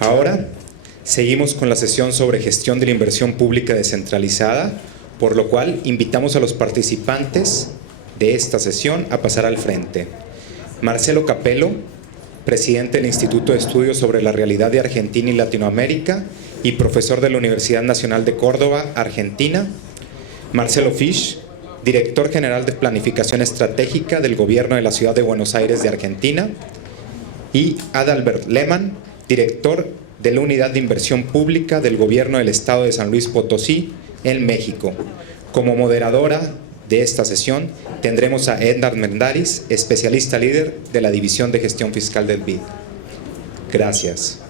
Ahora, seguimos con la sesión sobre gestión de la inversión pública descentralizada, por lo cual invitamos a los participantes de esta sesión a pasar al frente. Marcelo Capello, presidente del Instituto de Estudios sobre la Realidad de Argentina y Latinoamérica y profesor de la Universidad Nacional de Córdoba, Argentina. Marcelo Fisch, director general de Planificación Estratégica del Gobierno de la Ciudad de Buenos Aires de Argentina. Y Adalbert Lehmann, director de la Unidad de Inversión Pública del Gobierno del Estado de San Luis Potosí, en México. Como moderadora de esta sesión tendremos a Edna Armendáriz, especialista líder de la División de Gestión Fiscal del BID. Gracias.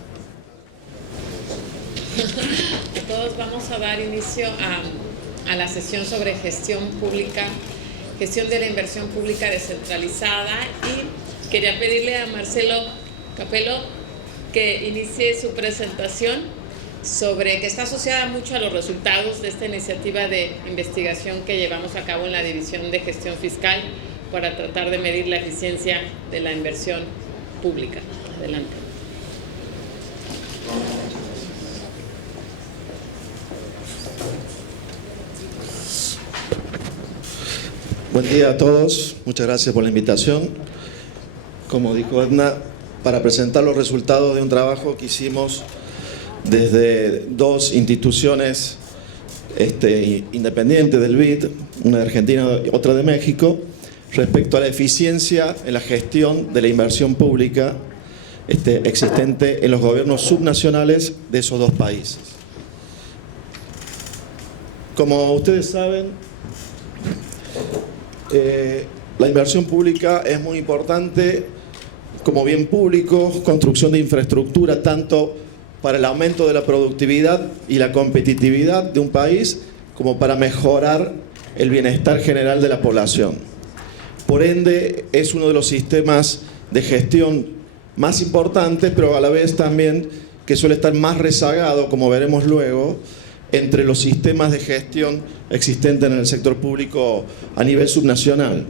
Todos vamos a dar inicio a la sesión sobre gestión pública, gestión de la inversión pública descentralizada, y quería pedirle a Marcelo Capello que inicie su presentación que está asociada mucho a los resultados de esta iniciativa de investigación que llevamos a cabo en la División de Gestión Fiscal para tratar de medir la eficiencia de la inversión pública. Adelante. Buen día a todos, muchas gracias por la invitación. Como dijo Edna, para presentar los resultados de un trabajo que hicimos desde dos instituciones independientes del BID, una de Argentina y otra de México, respecto a la eficiencia en la gestión de la inversión pública existente en los gobiernos subnacionales de esos dos países. Como ustedes saben, la inversión pública es muy importante como bien público, construcción de infraestructura, tanto para el aumento de la productividad y la competitividad de un país, como para mejorar el bienestar general de la población. Por ende, es uno de los sistemas de gestión más importantes, pero a la vez también que suele estar más rezagado, como veremos luego, entre los sistemas de gestión existentes en el sector público a nivel subnacional.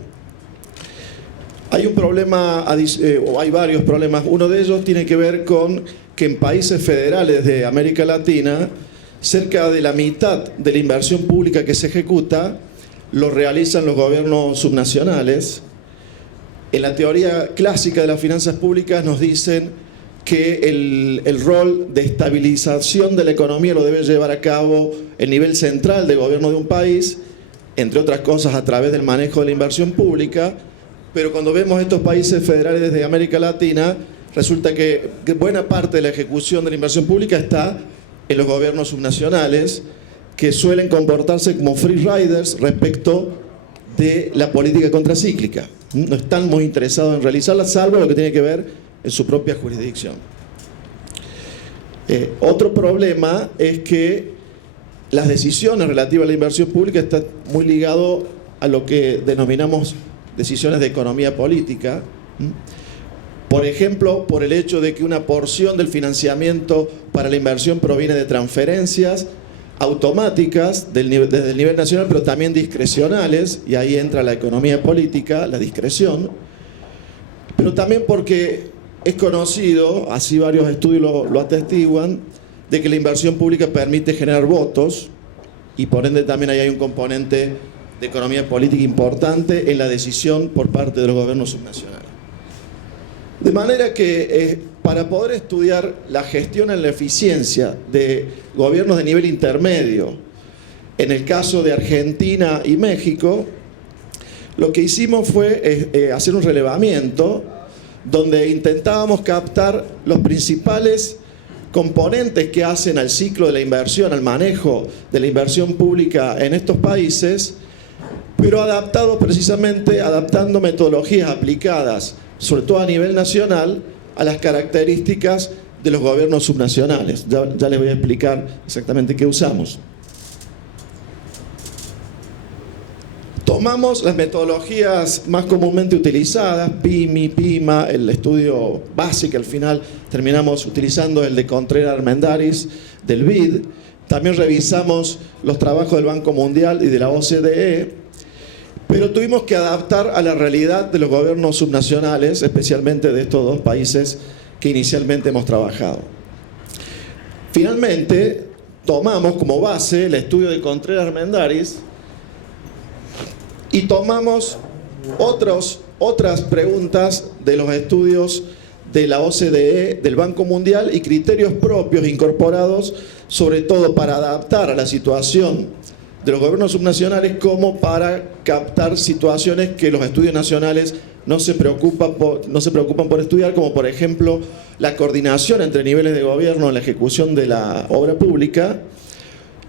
Hay un problema, o hay varios problemas. Uno de ellos tiene que ver con que en países federales de América Latina, cerca de la mitad de la inversión pública que se ejecuta lo realizan los gobiernos subnacionales. En la teoría clásica de las finanzas públicas nos dicen que el rol de estabilización de la economía lo debe llevar a cabo el nivel central del gobierno de un país, entre otras cosas a través del manejo de la inversión pública. Pero cuando vemos estos países federales desde América Latina, resulta que buena parte de la ejecución de la inversión pública está en los gobiernos subnacionales, que suelen comportarse como free riders respecto de la política contracíclica. No están muy interesados en realizarla, salvo lo que tiene que ver en su propia jurisdicción. Otro problema es que las decisiones relativas a la inversión pública están muy ligadas a lo que denominamos decisiones de economía política. Por ejemplo, por el hecho de que una porción del financiamiento para la inversión proviene de transferencias automáticas desde el nivel nacional, pero también discrecionales, y ahí entra la economía política, la discreción. Pero también porque es conocido, así varios estudios lo atestiguan, de que la inversión pública permite generar votos, y por ende también ahí hay un componente de economía política importante en la decisión por parte de los gobiernos subnacionales. De manera que para poder estudiar la gestión en la eficiencia de gobiernos de nivel intermedio, en el caso de Argentina y México, lo que hicimos fue hacer un relevamiento donde intentábamos captar los principales componentes que hacen al ciclo de la inversión, al manejo de la inversión pública en estos países, pero adaptado precisamente, adaptando metodologías aplicadas, sobre todo a nivel nacional, a las características de los gobiernos subnacionales. Ya les voy a explicar exactamente qué usamos. Tomamos las metodologías más comúnmente utilizadas, PIMI, PIMA, el estudio básico, al final terminamos utilizando el de Contreras Armendáriz del BID. También revisamos los trabajos del Banco Mundial y de la OCDE, pero tuvimos que adaptar a la realidad de los gobiernos subnacionales, especialmente de estos dos países que inicialmente hemos trabajado. Finalmente, tomamos como base el estudio de Contreras Armendáriz y tomamos otras preguntas de los estudios de la OCDE, del Banco Mundial, y criterios propios incorporados, sobre todo para adaptar a la situación de los gobiernos subnacionales, como para captar situaciones que los estudios nacionales no se preocupan por estudiar, como por ejemplo la coordinación entre niveles de gobierno en la ejecución de la obra pública,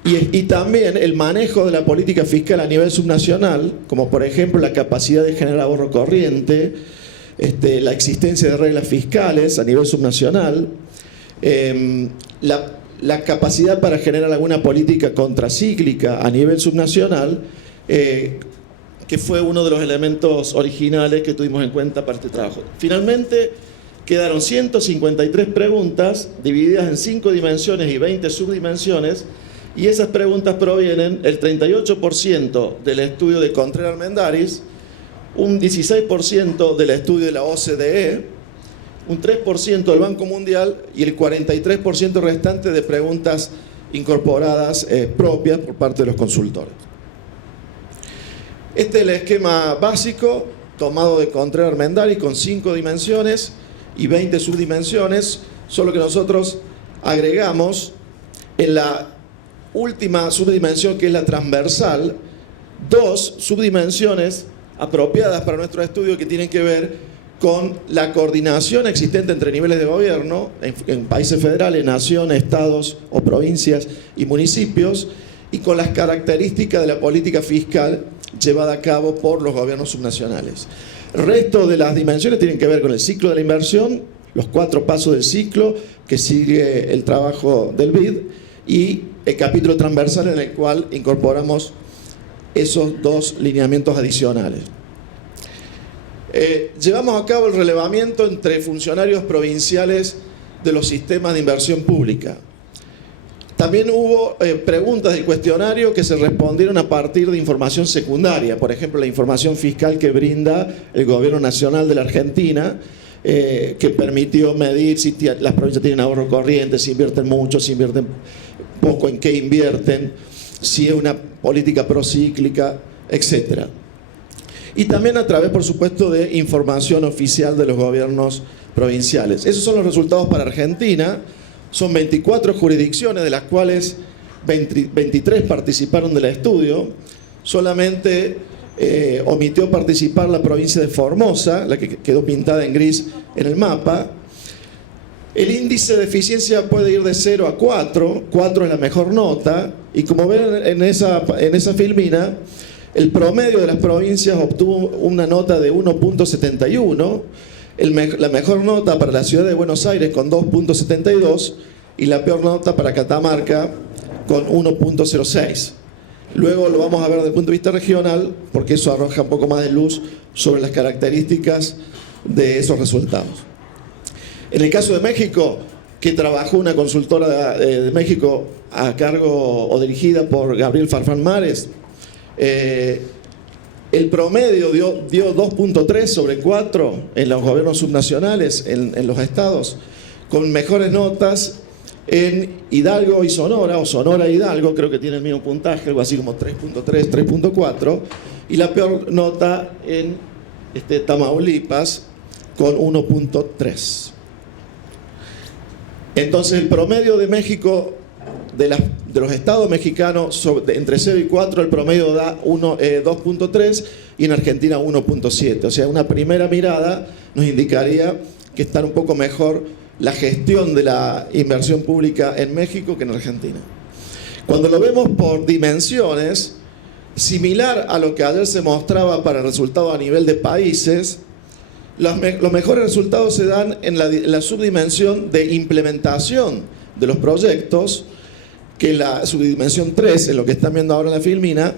y también el manejo de la política fiscal a nivel subnacional, como por ejemplo la capacidad de generar ahorro corriente, la existencia de reglas fiscales a nivel subnacional, la capacidad para generar alguna política contracíclica a nivel subnacional, que fue uno de los elementos originales que tuvimos en cuenta para este trabajo. Finalmente, quedaron 153 preguntas divididas en 5 dimensiones y 20 subdimensiones, y esas preguntas provienen el 38% del estudio de Contreras Armendáriz, un 16% del estudio de la OCDE, un 3% del Banco Mundial y el 43% restante de preguntas incorporadas propias por parte de los consultores. Este es el esquema básico tomado de Contreras Armendáriz con 5 dimensiones y 20 subdimensiones, solo que nosotros agregamos en la última subdimensión, que es la transversal, 2 subdimensiones apropiadas para nuestro estudio que tienen que ver con la coordinación existente entre niveles de gobierno en países federales, naciones, estados o provincias y municipios, y con las características de la política fiscal llevada a cabo por los gobiernos subnacionales. El resto de las dimensiones tienen que ver con el ciclo de la inversión, los 4 pasos del ciclo que sigue el trabajo del BID, y el capítulo transversal en el cual incorporamos esos 2 lineamientos adicionales. Llevamos a cabo el relevamiento entre funcionarios provinciales de los sistemas de inversión pública. También hubo preguntas del cuestionario que se respondieron a partir de información secundaria, por ejemplo, la información fiscal que brinda el Gobierno Nacional de la Argentina, que permitió medir si las provincias tienen ahorro corriente, si invierten mucho, si invierten poco, en qué invierten, si es una política procíclica, etc. Y también a través, por supuesto, de información oficial de los gobiernos provinciales. Esos son los resultados para Argentina. Son 24 jurisdicciones, de las cuales 23 participaron del estudio. Solamente omitió participar la provincia de Formosa, la que quedó pintada en gris en el mapa. El índice de eficiencia puede ir de 0 a 4. 4 es la mejor nota. Y como ven en esa filmina, el promedio de las provincias obtuvo una nota de 1.71. La mejor nota para la ciudad de Buenos Aires con 2.72 y la peor nota para Catamarca con 1.06. Luego lo vamos a ver desde el punto de vista regional, porque eso arroja un poco más de luz sobre las características de esos resultados. En el caso de México, que trabajó una consultora de México a cargo o dirigida por Gabriel Farfán Mares, el promedio dio 2.3 sobre 4 en los gobiernos subnacionales, en los estados, con mejores notas en Hidalgo y Sonora, o Sonora e Hidalgo, creo que tiene el mismo puntaje, algo así como 3.3, 3.4, y la peor nota en Tamaulipas, con 1.3. Entonces el promedio de México, de los estados mexicanos, entre 0 y 4, el promedio da 2.3 y en Argentina 1.7. O sea, una primera mirada nos indicaría que está un poco mejor la gestión de la inversión pública en México que en Argentina. Cuando lo vemos por dimensiones, similar a lo que ayer se mostraba para el resultado a nivel de países, los mejores resultados se dan en la subdimensión de implementación de los proyectos, que la subdimensión 3, en lo que están viendo ahora en la filmina,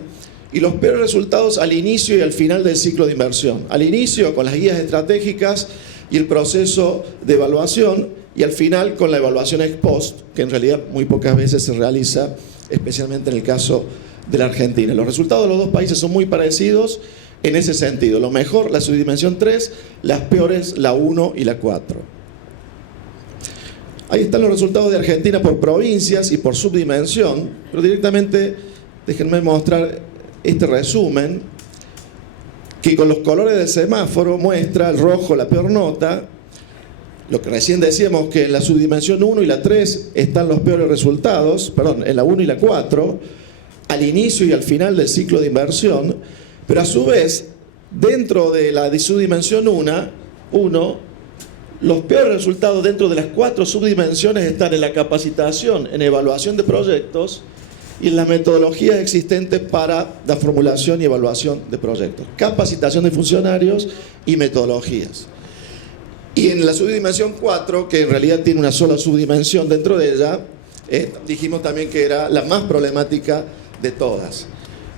y los peores resultados al inicio y al final del ciclo de inversión. Al inicio con las guías estratégicas y el proceso de evaluación, y al final con la evaluación ex post, que en realidad muy pocas veces se realiza, especialmente en el caso de la Argentina. Los resultados de los dos países son muy parecidos en ese sentido. Lo mejor, la subdimensión 3, las peores, la 1 y la 4. Ahí están los resultados de Argentina por provincias y por subdimensión, pero directamente déjenme mostrar este resumen que con los colores del semáforo muestra el rojo la peor nota, lo que recién decíamos que en la subdimensión 1 y la 3 están los peores resultados, perdón, en la 1 y la 4, al inicio y al final del ciclo de inversión, pero a su vez, dentro de la subdimensión 1, los peores resultados dentro de las 4 subdimensiones están en la capacitación, en evaluación de proyectos y en las metodologías existentes para la formulación y evaluación de proyectos. Capacitación de funcionarios y metodologías. Y en la subdimensión 4, que en realidad tiene una sola subdimensión dentro de ella, dijimos también que era la más problemática de todas.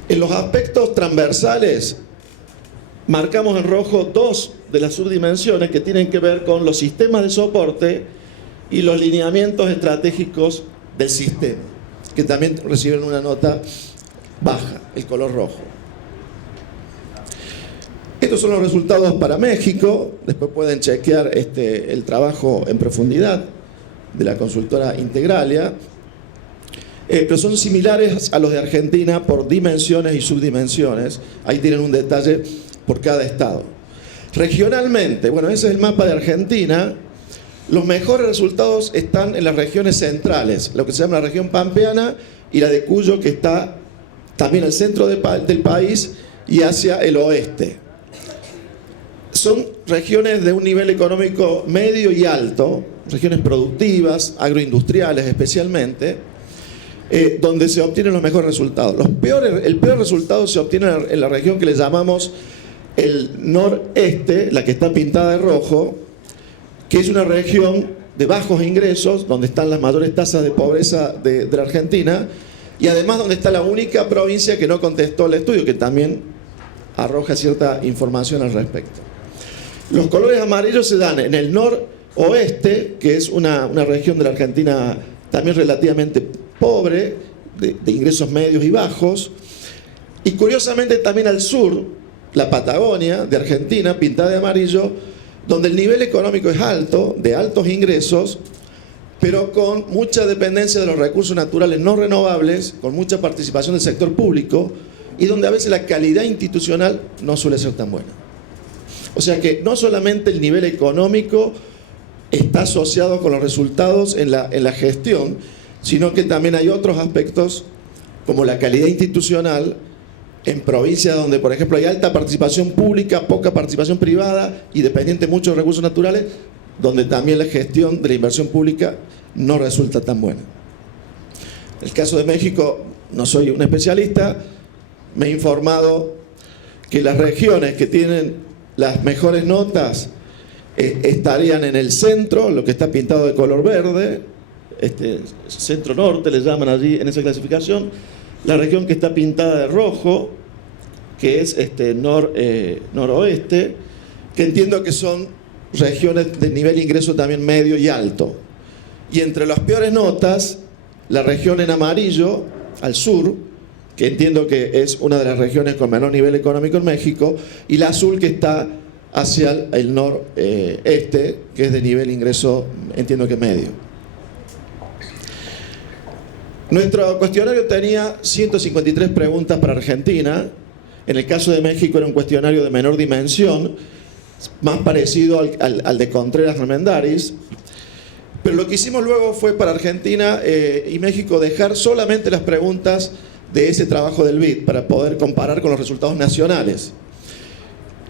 En los aspectos transversales, marcamos en rojo 2 de las subdimensiones que tienen que ver con los sistemas de soporte y los lineamientos estratégicos del sistema, que también reciben una nota baja, el color rojo. Estos son los resultados para México. Después pueden chequear el trabajo en profundidad de la consultora Integralia. Pero son similares a los de Argentina por dimensiones y subdimensiones. Ahí tienen un detalle por cada estado. Regionalmente, bueno, ese es el mapa de Argentina. Los mejores resultados están en las regiones centrales, lo que se llama la región pampeana y la de Cuyo, que está también al centro del país y hacia el oeste. Son regiones de un nivel económico medio y alto, regiones productivas, agroindustriales especialmente, donde se obtienen los mejores resultados. El peor resultado se obtiene en la región que le llamamos el noreste, la que está pintada de rojo, que es una región de bajos ingresos, donde están las mayores tasas de pobreza de la Argentina, y además donde está la única provincia que no contestó el estudio, que también arroja cierta información al respecto. Los colores amarillos se dan en el noroeste, que es una región de la Argentina también relativamente pobre, de ingresos medios y bajos, y curiosamente también al sur, la Patagonia de Argentina, pintada de amarillo, donde el nivel económico es alto, de altos ingresos, pero con mucha dependencia de los recursos naturales no renovables, con mucha participación del sector público, y donde a veces la calidad institucional no suele ser tan buena. O sea que no solamente el nivel económico está asociado con los resultados en la gestión, sino que también hay otros aspectos como la calidad institucional en provincias donde, por ejemplo, hay alta participación pública, poca participación privada y dependiente mucho de recursos naturales, donde también la gestión de la inversión pública no resulta tan buena. En el caso de México, no soy un especialista, me he informado que las regiones que tienen las mejores notas estarían en el centro, lo que está pintado de color verde, centro norte le llaman allí en esa clasificación, la región que está pintada de rojo, que es noroeste, que entiendo que son regiones de nivel de ingreso también medio y alto. Y entre las peores notas, la región en amarillo, al sur, que entiendo que es una de las regiones con menor nivel económico en México, y la azul que está hacia el noreste, que es de nivel de ingreso, entiendo que medio. Nuestro cuestionario tenía 153 preguntas para Argentina. En el caso de México era un cuestionario de menor dimensión, más parecido al de Contreras Armendáriz. Pero lo que hicimos luego fue para Argentina y México dejar solamente las preguntas de ese trabajo del BID para poder comparar con los resultados nacionales.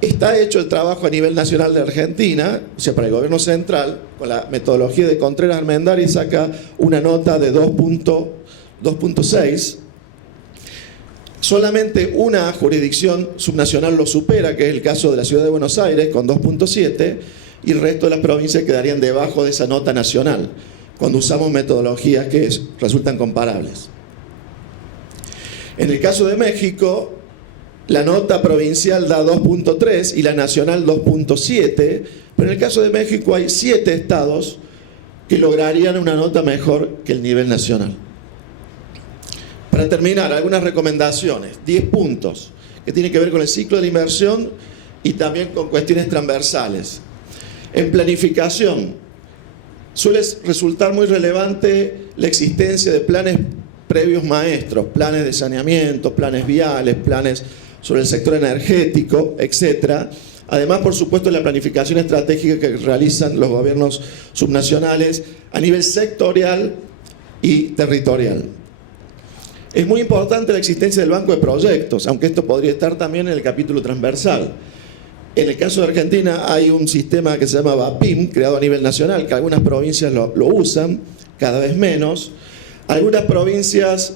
Está hecho el trabajo a nivel nacional de Argentina, o sea, para el gobierno central, con la metodología de Contreras Armendáriz saca una nota de 2.6. Solamente una jurisdicción subnacional lo supera, que es el caso de la Ciudad de Buenos Aires, con 2.7, y el resto de las provincias quedarían debajo de esa nota nacional, cuando usamos metodologías que resultan comparables. En el caso de México, la nota provincial da 2.3 y la nacional 2.7, pero en el caso de México hay 7 estados que lograrían una nota mejor que el nivel nacional. Para terminar, algunas recomendaciones, 10 puntos, que tienen que ver con el ciclo de la inversión y también con cuestiones transversales. En planificación, suele resultar muy relevante la existencia de planes previos maestros, planes de saneamiento, planes viales, planes sobre el sector energético, etc. Además, por supuesto, la planificación estratégica que realizan los gobiernos subnacionales a nivel sectorial y territorial. Es muy importante la existencia del banco de proyectos, aunque esto podría estar también en el capítulo transversal. En el caso de Argentina hay un sistema que se llama VAPIM, creado a nivel nacional, que algunas provincias lo usan, cada vez menos. Algunas provincias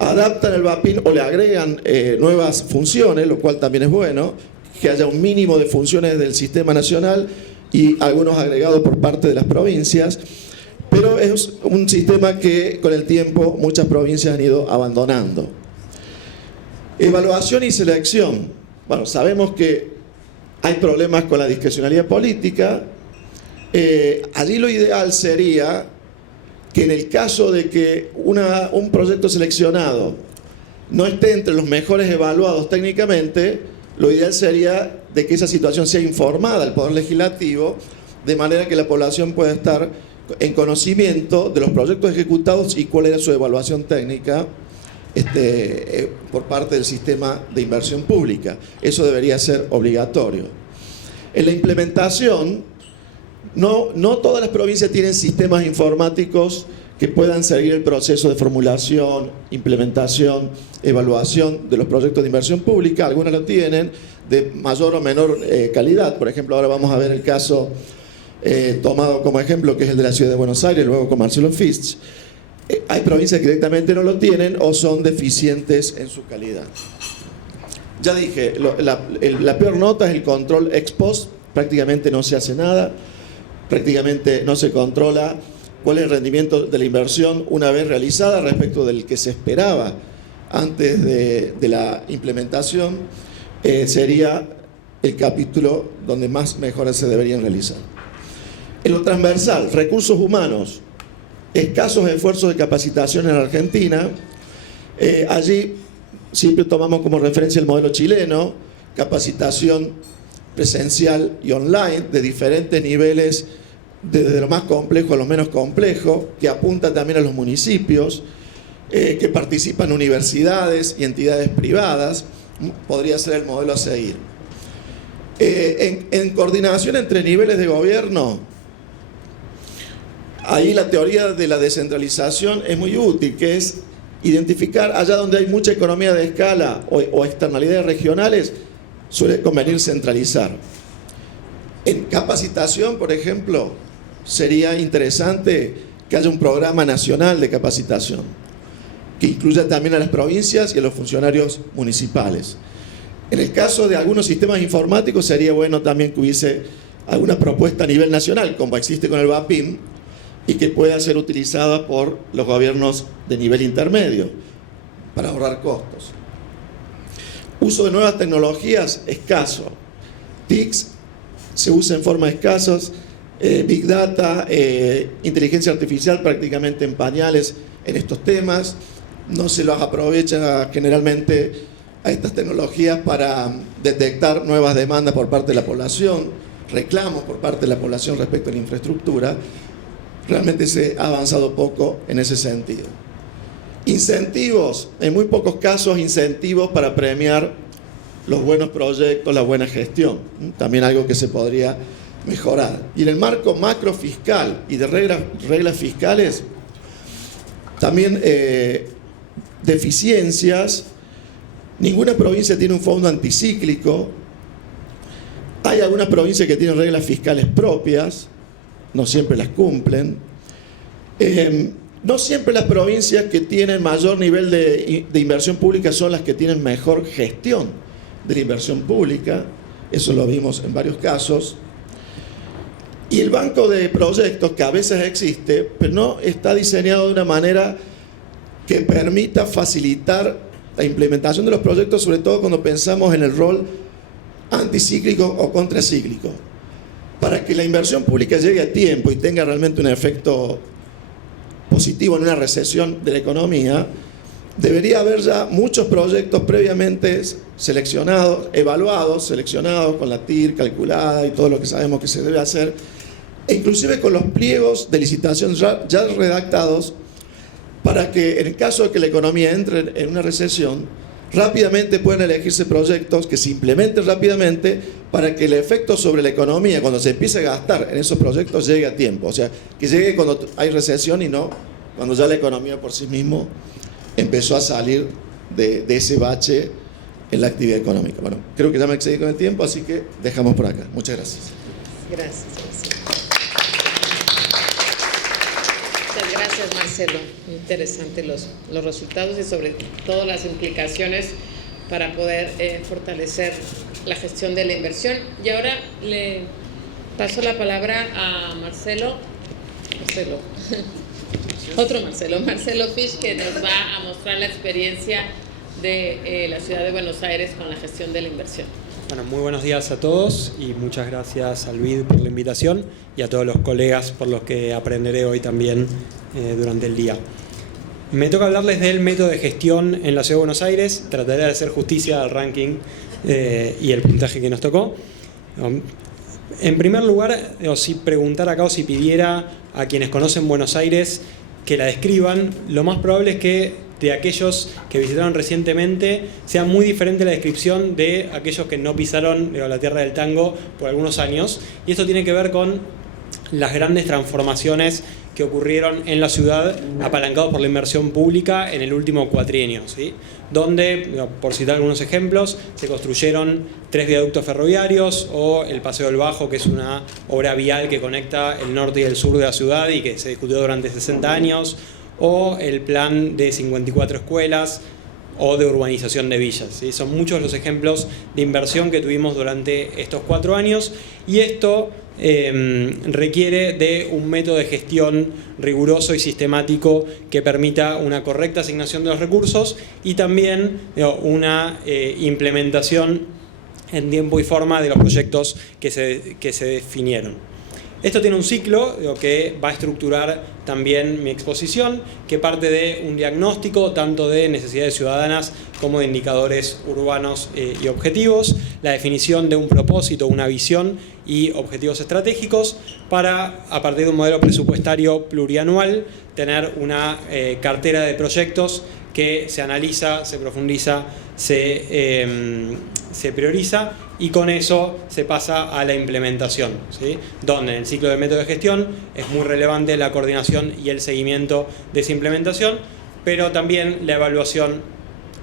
adaptan el VAPIM o le agregan nuevas funciones, lo cual también es bueno, que haya un mínimo de funciones del sistema nacional y algunos agregados por parte de las provincias. Pero es un sistema que con el tiempo muchas provincias han ido abandonando. Evaluación y selección. Bueno, sabemos que hay problemas con la discrecionalidad política. Allí lo ideal sería que en el caso de que un proyecto seleccionado no esté entre los mejores evaluados técnicamente, lo ideal sería de que esa situación sea informada al Poder Legislativo, de manera que la población pueda estar en conocimiento de los proyectos ejecutados y cuál era su evaluación técnica por parte del sistema de inversión pública. Eso debería ser obligatorio. En la implementación, no todas las provincias tienen sistemas informáticos que puedan seguir el proceso de formulación, implementación, evaluación de los proyectos de inversión pública. Algunas lo tienen de mayor o menor calidad. Por ejemplo, ahora vamos a ver el caso tomado como ejemplo, que es el de la Ciudad de Buenos Aires, luego con Marcelo Fisch. Hay provincias que directamente no lo tienen o son deficientes en su calidad. Ya dije, la peor nota es el control ex post. Prácticamente no se hace nada, prácticamente no se controla cuál es el rendimiento de la inversión una vez realizada respecto del que se esperaba antes de la implementación. Sería el capítulo donde más mejoras se deberían realizar. En lo transversal, recursos humanos, escasos esfuerzos de capacitación en Argentina. Allí siempre tomamos como referencia el modelo chileno, capacitación presencial y online de diferentes niveles, desde lo más complejo a lo menos complejo, que apunta también a los municipios, que participan universidades y entidades privadas. Podría ser el modelo a seguir. En coordinación entre niveles de gobierno, ahí la teoría de la descentralización es muy útil, que es identificar allá donde hay mucha economía de escala o externalidades regionales, suele convenir centralizar. En capacitación, por ejemplo, sería interesante que haya un programa nacional de capacitación, que incluya también a las provincias y a los funcionarios municipales. En el caso de algunos sistemas informáticos, sería bueno también que hubiese alguna propuesta a nivel nacional, como existe con el VAPIM, y que pueda ser utilizada por los gobiernos de nivel intermedio para ahorrar costos. Uso de nuevas tecnologías escaso. TICs se usa en forma escasa, Big Data, inteligencia artificial prácticamente en pañales en estos temas. No se los aprovecha generalmente a estas tecnologías para detectar nuevas demandas por parte de la población, reclamos por parte de la población respecto a la infraestructura. Realmente se ha avanzado poco en ese sentido. Incentivos, en muy pocos casos incentivos para premiar los buenos proyectos, la buena gestión. También algo que se podría mejorar. Y en el marco macro fiscal y de reglas fiscales, también deficiencias. Ninguna provincia tiene un fondo anticíclico. Hay algunas provincias que tienen reglas fiscales propias, no siempre las cumplen. No siempre las provincias que tienen mayor nivel de inversión pública son las que tienen mejor gestión de la inversión pública. Eso lo vimos en varios casos. Y el banco de proyectos, que a veces existe, pero no está diseñado de una manera que permita facilitar la implementación de los proyectos, sobre todo cuando pensamos en el rol anticíclico o contracíclico. Para que la inversión pública llegue a tiempo y tenga realmente un efecto positivo en una recesión de la economía, debería haber ya muchos proyectos previamente seleccionados, evaluados, seleccionados con la TIR calculada y todo lo que sabemos que se debe hacer, e inclusive con los pliegos de licitación ya redactados, para que en el caso de que la economía entre en una recesión, rápidamente puedan elegirse proyectos que se implementen rápidamente para que el efecto sobre la economía, cuando se empiece a gastar en esos proyectos, llegue a tiempo. O sea, que llegue cuando hay recesión y no cuando ya la economía por sí mismo empezó a salir de ese bache en la actividad económica. Bueno, creo que ya me excedí con el tiempo, así que dejamos por acá. Muchas gracias. Gracias. Muchas gracias, Marcelo. Interesantes los resultados y sobre todo las implicaciones para poder fortalecer la gestión de la inversión. Y ahora le paso la palabra a Marcelo. Otro Marcelo Fisch, que nos va a mostrar la experiencia de la ciudad de Buenos Aires con la gestión de la inversión. Bueno, muy buenos días a todos y muchas gracias al BID por la invitación y a todos los colegas por los que aprenderé hoy también durante el día. Me toca hablarles del método de gestión en la ciudad de Buenos Aires. Trataré de hacer justicia al ranking y el puntaje que nos tocó. En primer lugar, si preguntara acá o si pidiera a quienes conocen Buenos Aires que la describan, lo más probable es que de aquellos que visitaron recientemente sea muy diferente la descripción de aquellos que no pisaron la tierra del tango por algunos años. Y esto tiene que ver con las grandes transformaciones que ocurrieron en la ciudad apalancados por la inversión pública en el último cuatrienio, ¿sí? Donde, por citar algunos ejemplos, se construyeron 3 viaductos ferroviarios o el Paseo del Bajo, que es una obra vial que conecta el norte y el sur de la ciudad y que se discutió durante 60 años, o el plan de 54 escuelas o de urbanización de villas, ¿sí? Son muchos los ejemplos de inversión que tuvimos durante estos 4 años y esto requiere de un método de gestión riguroso y sistemático que permita una correcta asignación de los recursos y también una implementación en tiempo y forma de los proyectos que se definieron. Esto tiene un ciclo que va a estructurar también mi exposición, que parte de un diagnóstico tanto de necesidades ciudadanas como de indicadores urbanos y objetivos, la definición de un propósito, una visión y objetivos estratégicos para, a partir de un modelo presupuestario plurianual, tener una cartera de proyectos que se analiza, se profundiza, se prioriza y con eso se pasa a la implementación, ¿sí? Donde en el ciclo del método de gestión es muy relevante la coordinación y el seguimiento de esa implementación, pero también la evaluación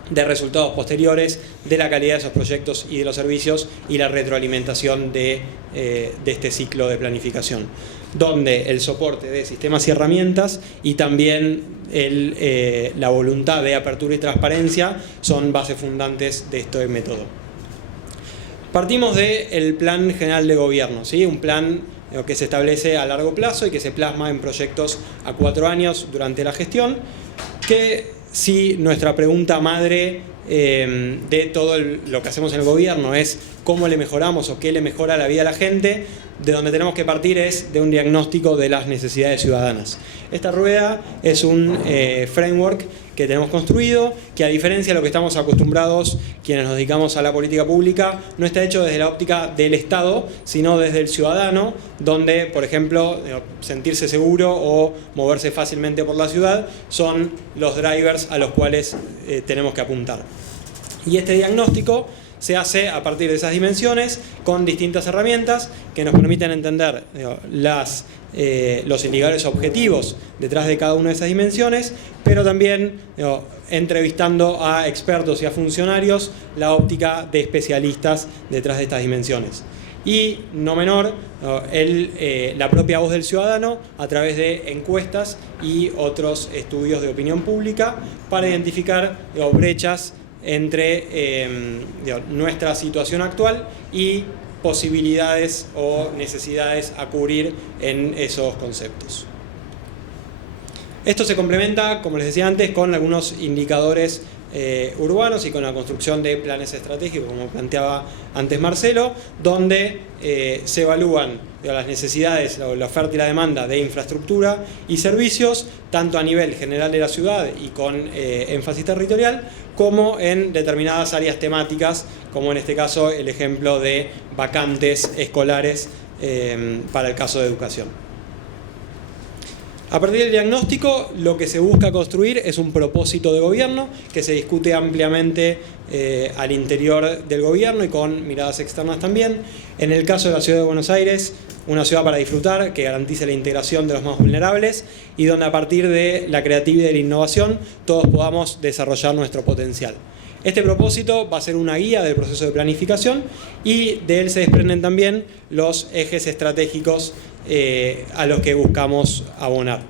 de resultados posteriores, de la calidad de esos proyectos y de los servicios y la retroalimentación de este ciclo de planificación, donde el soporte de sistemas y herramientas y también la voluntad de apertura y transparencia son bases fundantes de este método. Partimos del Plan General de Gobierno, ¿sí? Un plan que se establece a largo plazo y que se plasma en proyectos a 4 años durante la gestión, que si nuestra pregunta madre de todo lo que hacemos en el gobierno es cómo le mejoramos o qué le mejora la vida a la gente, de donde tenemos que partir es de un diagnóstico de las necesidades ciudadanas. Esta rueda es un framework que tenemos construido, que a diferencia de lo que estamos acostumbrados quienes nos dedicamos a la política pública, no está hecho desde la óptica del Estado, sino desde el ciudadano, donde, por ejemplo, sentirse seguro o moverse fácilmente por la ciudad son los drivers a los cuales tenemos que apuntar. Y este diagnóstico se hace a partir de esas dimensiones con distintas herramientas que nos permiten entender los indicadores objetivos detrás de cada una de esas dimensiones, pero también entrevistando a expertos y a funcionarios la óptica de especialistas detrás de estas dimensiones. Y no menor, la propia voz del ciudadano a través de encuestas y otros estudios de opinión pública para identificar brechas entre nuestra situación actual y posibilidades o necesidades a cubrir en esos conceptos. Esto se complementa, como les decía antes, con algunos indicadores urbanos y con la construcción de planes estratégicos, como planteaba antes Marcelo, donde se evalúan las necesidades, la oferta y la demanda de infraestructura y servicios, tanto a nivel general de la ciudad y con énfasis territorial, como en determinadas áreas temáticas, como en este caso el ejemplo de vacantes escolares para el caso de educación. A partir del diagnóstico, lo que se busca construir es un propósito de gobierno que se discute ampliamente al interior del gobierno y con miradas externas también. En el caso de la Ciudad de Buenos Aires, una ciudad para disfrutar, que garantice la integración de los más vulnerables y donde a partir de la creatividad y la innovación todos podamos desarrollar nuestro potencial. Este propósito va a ser una guía del proceso de planificación y de él se desprenden también los ejes estratégicos a los que buscamos abonar.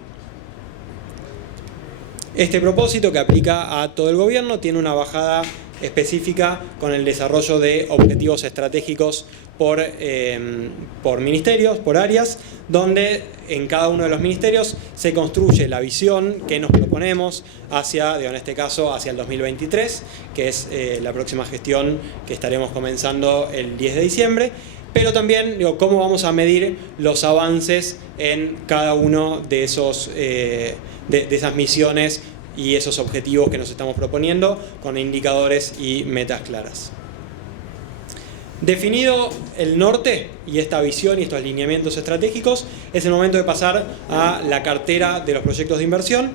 Este propósito, que aplica a todo el gobierno, tiene una bajada específica con el desarrollo de objetivos estratégicos por ministerios, por áreas, donde en cada uno de los ministerios se construye la visión que nos proponemos hacia, en este caso, hacia el 2023, que es la próxima gestión que estaremos comenzando el 10 de diciembre, pero también cómo vamos a medir los avances en cada uno de esas misiones y esos objetivos que nos estamos proponiendo con indicadores y metas claras. Definido el norte y esta visión y estos lineamientos estratégicos, es el momento de pasar a la cartera de los proyectos de inversión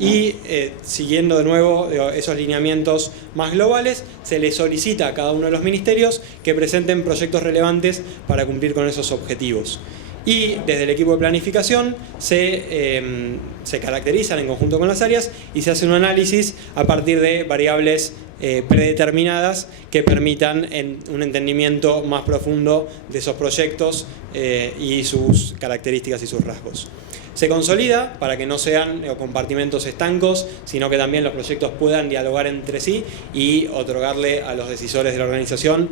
y siguiendo de nuevo esos lineamientos más globales, se le solicita a cada uno de los ministerios que presenten proyectos relevantes para cumplir con esos objetivos. Y desde el equipo de planificación se caracterizan en conjunto con las áreas y se hace un análisis a partir de variables predeterminadas que permitan un entendimiento más profundo de esos proyectos y sus características y sus rasgos. Se consolida para que no sean compartimentos estancos, sino que también los proyectos puedan dialogar entre sí y otorgarle a los decisores de la organización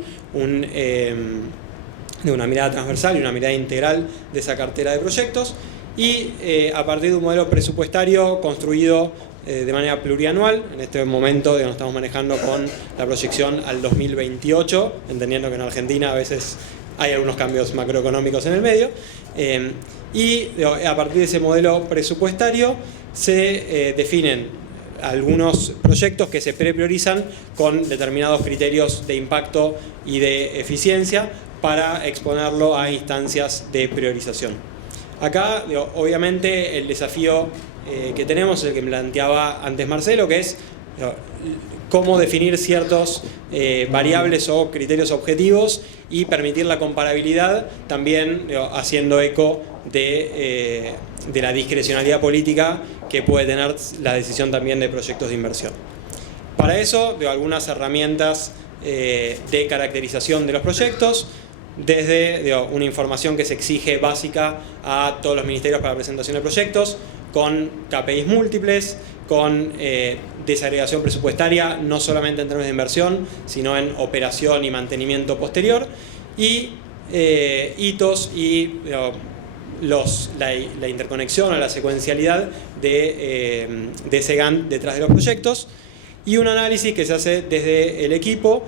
una mirada transversal y una mirada integral de esa cartera de proyectos. Y a partir de un modelo presupuestario construido de manera plurianual, en este momento nos estamos manejando con la proyección al 2028, entendiendo que en Argentina a veces hay algunos cambios macroeconómicos en el medio, y a partir de ese modelo presupuestario se definen algunos proyectos que se prepriorizan con determinados criterios de impacto y de eficiencia para exponerlo a instancias de priorización. Acá, obviamente, el desafío que tenemos es el que planteaba antes Marcelo, que es cómo definir ciertos variables o criterios objetivos y permitir la comparabilidad, también haciendo eco de la discrecionalidad política que puede tener la decisión también de proyectos de inversión. Para eso, algunas herramientas de caracterización de los proyectos, desde una información que se exige básica a todos los ministerios para la presentación de proyectos, con KPIs múltiples, con desagregación presupuestaria, no solamente en términos de inversión, sino en operación y mantenimiento posterior, y hitos y la interconexión o la secuencialidad de ese Gantt detrás de los proyectos, y un análisis que se hace desde el equipo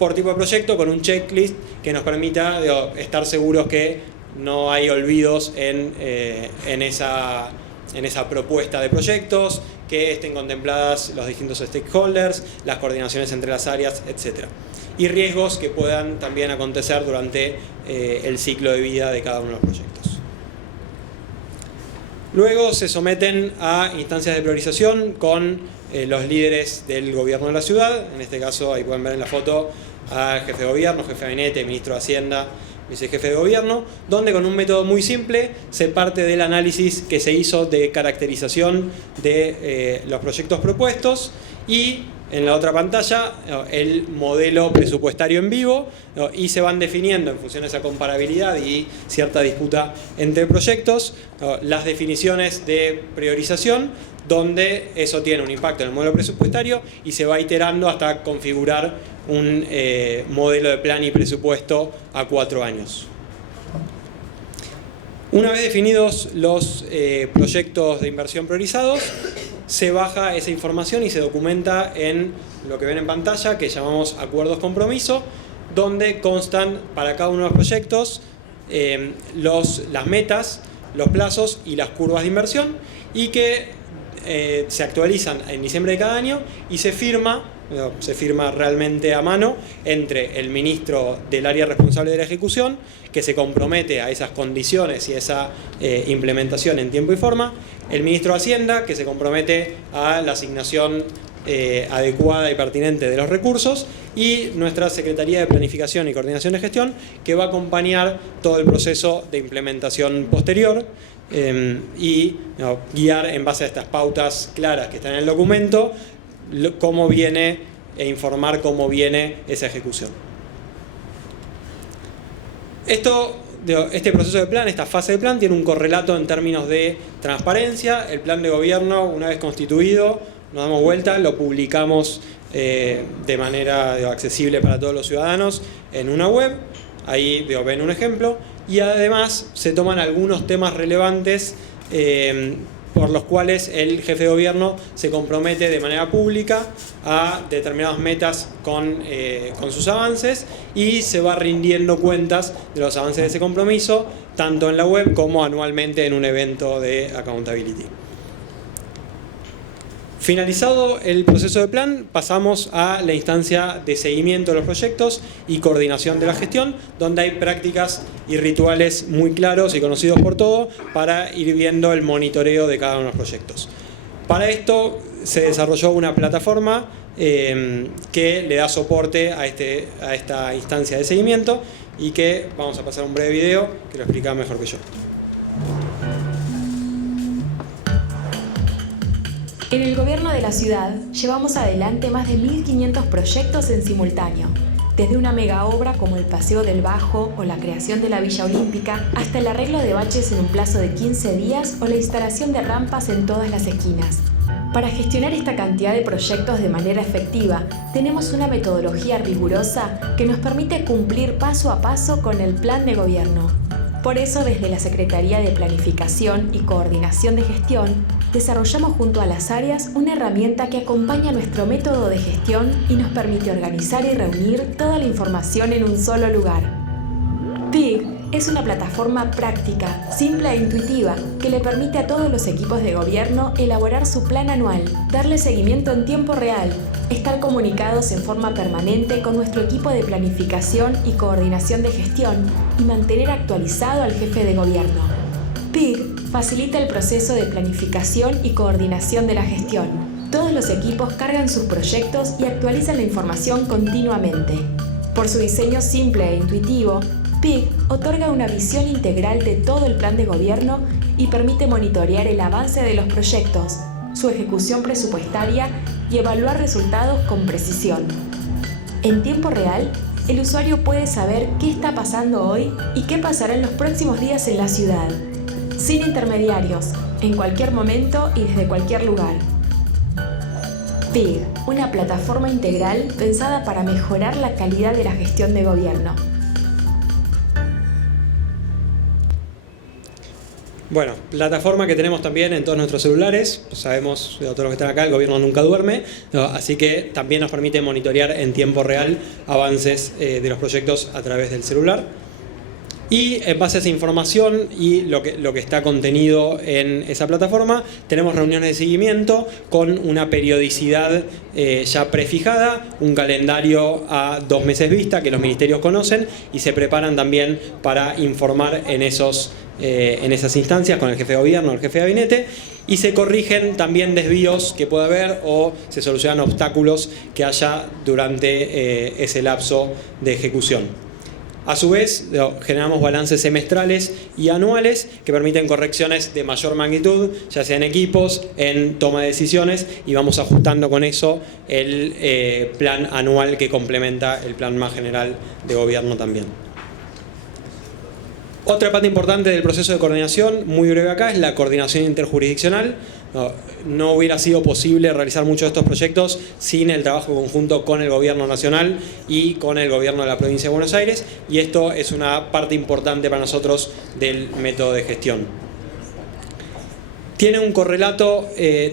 por tipo de proyecto con un checklist que nos permita estar seguros que no hay olvidos en esa propuesta de proyectos, que estén contempladas los distintos stakeholders, las coordinaciones entre las áreas, etc. Y riesgos que puedan también acontecer durante el ciclo de vida de cada uno de los proyectos. Luego se someten a instancias de priorización con los líderes del gobierno de la ciudad. En este caso, ahí pueden ver en la foto al jefe de gobierno, jefe de gabinete, ministro de Hacienda, vicejefe de gobierno, donde con un método muy simple se parte del análisis que se hizo de caracterización de los proyectos propuestos y en la otra pantalla el modelo presupuestario en vivo, y se van definiendo en función de esa comparabilidad y cierta disputa entre proyectos las definiciones de priorización, donde eso tiene un impacto en el modelo presupuestario y se va iterando hasta configurar un modelo de plan y presupuesto a 4 años. Una vez definidos los proyectos de inversión priorizados, se baja esa información y se documenta en lo que ven en pantalla, que llamamos acuerdos compromiso, donde constan para cada uno de los proyectos las metas, los plazos y las curvas de inversión, y que se actualizan en diciembre de cada año y se firma se firma realmente a mano entre el ministro del área responsable de la ejecución, que se compromete a esas condiciones y a esa implementación en tiempo y forma, el ministro de Hacienda, que se compromete a la asignación adecuada y pertinente de los recursos, y nuestra Secretaría de Planificación y Coordinación de Gestión, que va a acompañar todo el proceso de implementación posterior y guiar en base a estas pautas claras que están en el documento cómo viene e informar cómo viene esa ejecución. Este proceso de plan, esta fase de plan, tiene un correlato en términos de transparencia. El plan de gobierno, una vez constituido, nos damos vuelta, lo publicamos de manera accesible para todos los ciudadanos en una web. Ahí ven un ejemplo. Y además se toman algunos temas relevantes por los cuales el jefe de gobierno se compromete de manera pública a determinadas metas con sus avances, y se va rindiendo cuentas de los avances de ese compromiso, tanto en la web como anualmente en un evento de accountability. Finalizado el proceso de plan, pasamos a la instancia de seguimiento de los proyectos y coordinación de la gestión, donde hay prácticas y rituales muy claros y conocidos por todos para ir viendo el monitoreo de cada uno de los proyectos. Para esto se desarrolló una plataforma que le da soporte a esta instancia de seguimiento, y que vamos a pasar un breve video que lo explica mejor que yo. En el gobierno de la ciudad llevamos adelante más de 1.500 proyectos en simultáneo, desde una mega obra como el Paseo del Bajo o la creación de la Villa Olímpica, hasta el arreglo de baches en un plazo de 15 días o la instalación de rampas en todas las esquinas. Para gestionar esta cantidad de proyectos de manera efectiva, tenemos una metodología rigurosa que nos permite cumplir paso a paso con el plan de gobierno. Por eso, desde la Secretaría de Planificación y Coordinación de Gestión, desarrollamos junto a las áreas una herramienta que acompaña nuestro método de gestión y nos permite organizar y reunir toda la información en un solo lugar. PIG es una plataforma práctica, simple e intuitiva que le permite a todos los equipos de gobierno elaborar su plan anual, darle seguimiento en tiempo real, estar comunicados en forma permanente con nuestro equipo de planificación y coordinación de gestión y mantener actualizado al jefe de gobierno. PIG facilita el proceso de planificación y coordinación de la gestión. Todos los equipos cargan sus proyectos y actualizan la información continuamente. Por su diseño simple e intuitivo, PIG otorga una visión integral de todo el plan de gobierno y permite monitorear el avance de los proyectos, su ejecución presupuestaria y evaluar resultados con precisión. En tiempo real, el usuario puede saber qué está pasando hoy y qué pasará en los próximos días en la ciudad, sin intermediarios, en cualquier momento y desde cualquier lugar. PIG, una plataforma integral pensada para mejorar la calidad de la gestión de gobierno. Bueno, plataforma que tenemos también en todos nuestros celulares. Sabemos, todos los que están acá, el gobierno nunca duerme, ¿no? Así que también nos permite monitorear en tiempo real avances de los proyectos a través del celular. Y en base a esa información y lo que está contenido en esa plataforma, tenemos reuniones de seguimiento con una periodicidad ya prefijada, un calendario a 2 meses vista que los ministerios conocen y se preparan también para informar en esas instancias con el jefe de gobierno o el jefe de gabinete, y se corrigen también desvíos que pueda haber o se solucionan obstáculos que haya durante ese lapso de ejecución. A su vez, generamos balances semestrales y anuales que permiten correcciones de mayor magnitud, ya sea en equipos, en toma de decisiones, y vamos ajustando con eso el plan anual que complementa el plan más general de gobierno también. Otra parte importante del proceso de coordinación, muy breve acá, es la coordinación interjurisdiccional. No hubiera sido posible realizar muchos de estos proyectos sin el trabajo conjunto con el gobierno nacional y con el gobierno de la provincia de Buenos Aires, y esto es una parte importante para nosotros del método de gestión. Tiene un correlato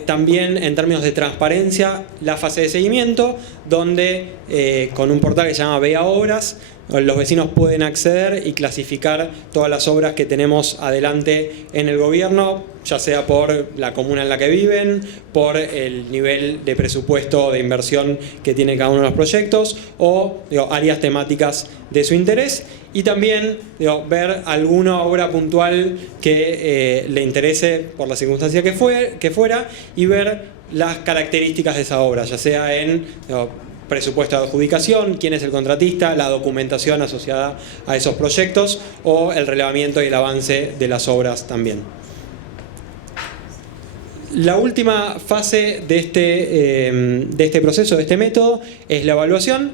también en términos de transparencia la fase de seguimiento, donde con un portal que se llama Vea Obras, los vecinos pueden acceder y clasificar todas las obras que tenemos adelante en el gobierno, ya sea por la comuna en la que viven, por el nivel de presupuesto de inversión que tiene cada uno de los proyectos o áreas temáticas de su interés, y también ver alguna obra puntual que le interese por la circunstancia que fuera, y ver las características de esa obra, ya sea en presupuesto de adjudicación, quién es el contratista, la documentación asociada a esos proyectos o el relevamiento y el avance de las obras también. La última fase de este proceso, de este método, es la evaluación,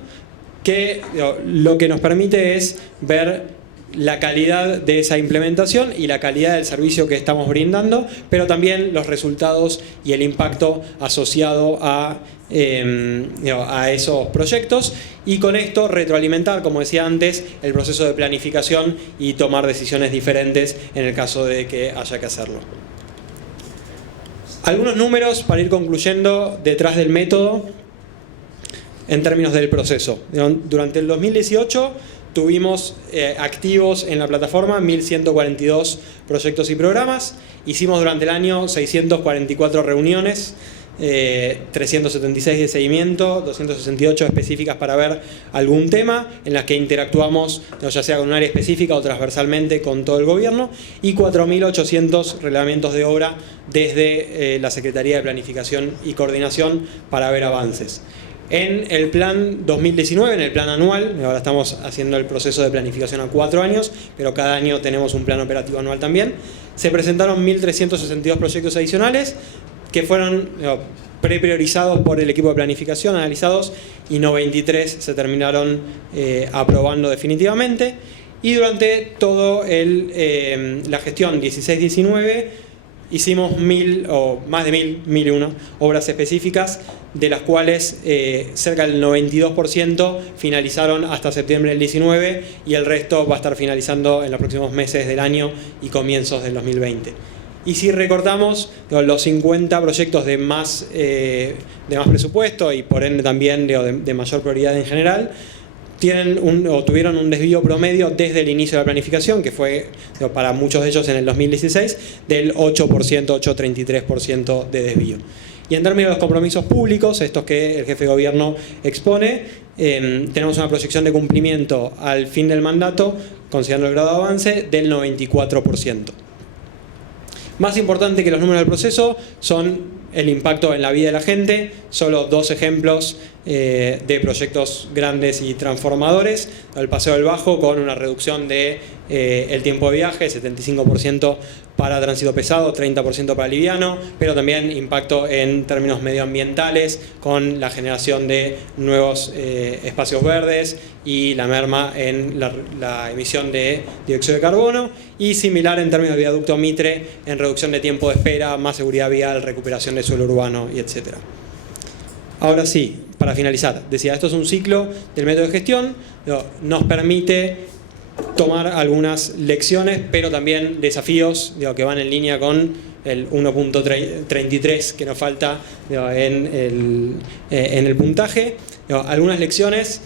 que lo que nos permite es ver la calidad de esa implementación y la calidad del servicio que estamos brindando, pero también los resultados y el impacto asociado a esos proyectos, y con esto retroalimentar, como decía antes, el proceso de planificación y tomar decisiones diferentes en el caso de que haya que hacerlo. Algunos números para ir concluyendo detrás del método en términos del proceso. Durante el 2018 tuvimos activos en la plataforma 1.142 proyectos y programas. Hicimos durante el año 644 reuniones, 376 de seguimiento, 268 específicas para ver algún tema, en las que interactuamos ya sea con un área específica o transversalmente con todo el gobierno, y 4.800 reglamentos de obra desde la Secretaría de Planificación y Coordinación para ver avances. En el plan 2019, en el plan anual, ahora estamos haciendo el proceso de planificación a 4 años, pero cada año tenemos un plan operativo anual también, se presentaron 1.362 proyectos adicionales que fueron prepriorizados por el equipo de planificación, analizados, y 93 se terminaron aprobando definitivamente. Y durante todo la gestión 16-19 hicimos 1.000 o más de 1.001 obras específicas, de las cuales cerca del 92% finalizaron hasta septiembre del 19, y el resto va a estar finalizando en los próximos meses del año y comienzos del 2020. Y si recortamos los 50 proyectos de más presupuesto y por ende también de mayor prioridad en general, tuvieron un desvío promedio desde el inicio de la planificación, que fue para muchos de ellos en el 2016, del 8%, 8,33% de desvío. Y en términos de los compromisos públicos, estos que el jefe de gobierno expone, tenemos una proyección de cumplimiento al fin del mandato, considerando el grado de avance, del 94%. Más importante que los números del proceso son el impacto en la vida de la gente. Solo 2 ejemplos de proyectos grandes y transformadores. El Paseo del Bajo, con una reducción de el tiempo de viaje, 75% para tránsito pesado, 30% para liviano, pero también impacto en términos medioambientales, con la generación de nuevos espacios verdes y la merma en la emisión de dióxido de carbono, y similar en términos de viaducto Mitre, en reducción de tiempo de espera, más seguridad vial, recuperación de suelo urbano, y etc. Ahora sí, para finalizar, decía, esto es un ciclo del método de gestión, nos permite tomar algunas lecciones, pero también desafíos que van en línea con el 1.33 que nos falta en el puntaje. Algunas lecciones: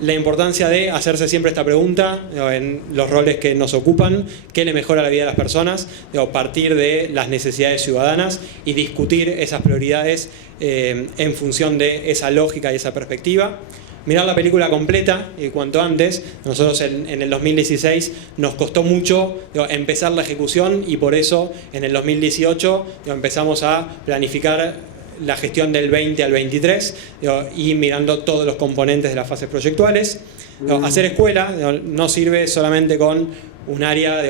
la importancia de hacerse siempre esta pregunta en los roles que nos ocupan: ¿qué le mejora la vida de las personas? Partir de las necesidades ciudadanas y discutir esas prioridades en función de esa lógica y esa perspectiva. Mirar la película completa y cuanto antes. Nosotros en el 2016 nos costó mucho empezar la ejecución, y por eso en el 2018 empezamos a planificar la gestión del 20 al 23 y mirando todos los componentes de las fases proyectuales. Hacer escuela no sirve solamente con un área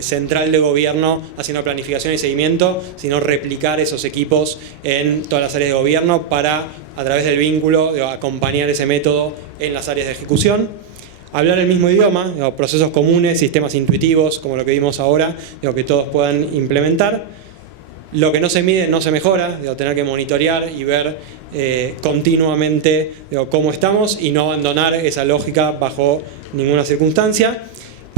central de gobierno haciendo planificación y seguimiento, sino replicar esos equipos en todas las áreas de gobierno para, a través del vínculo, acompañar ese método en las áreas de ejecución. Hablar el mismo idioma, procesos comunes, sistemas intuitivos, como lo que vimos ahora, que todos puedan implementar. Lo que no se mide no se mejora, tener que monitorear y ver cómo estamos, y no abandonar esa lógica bajo ninguna circunstancia.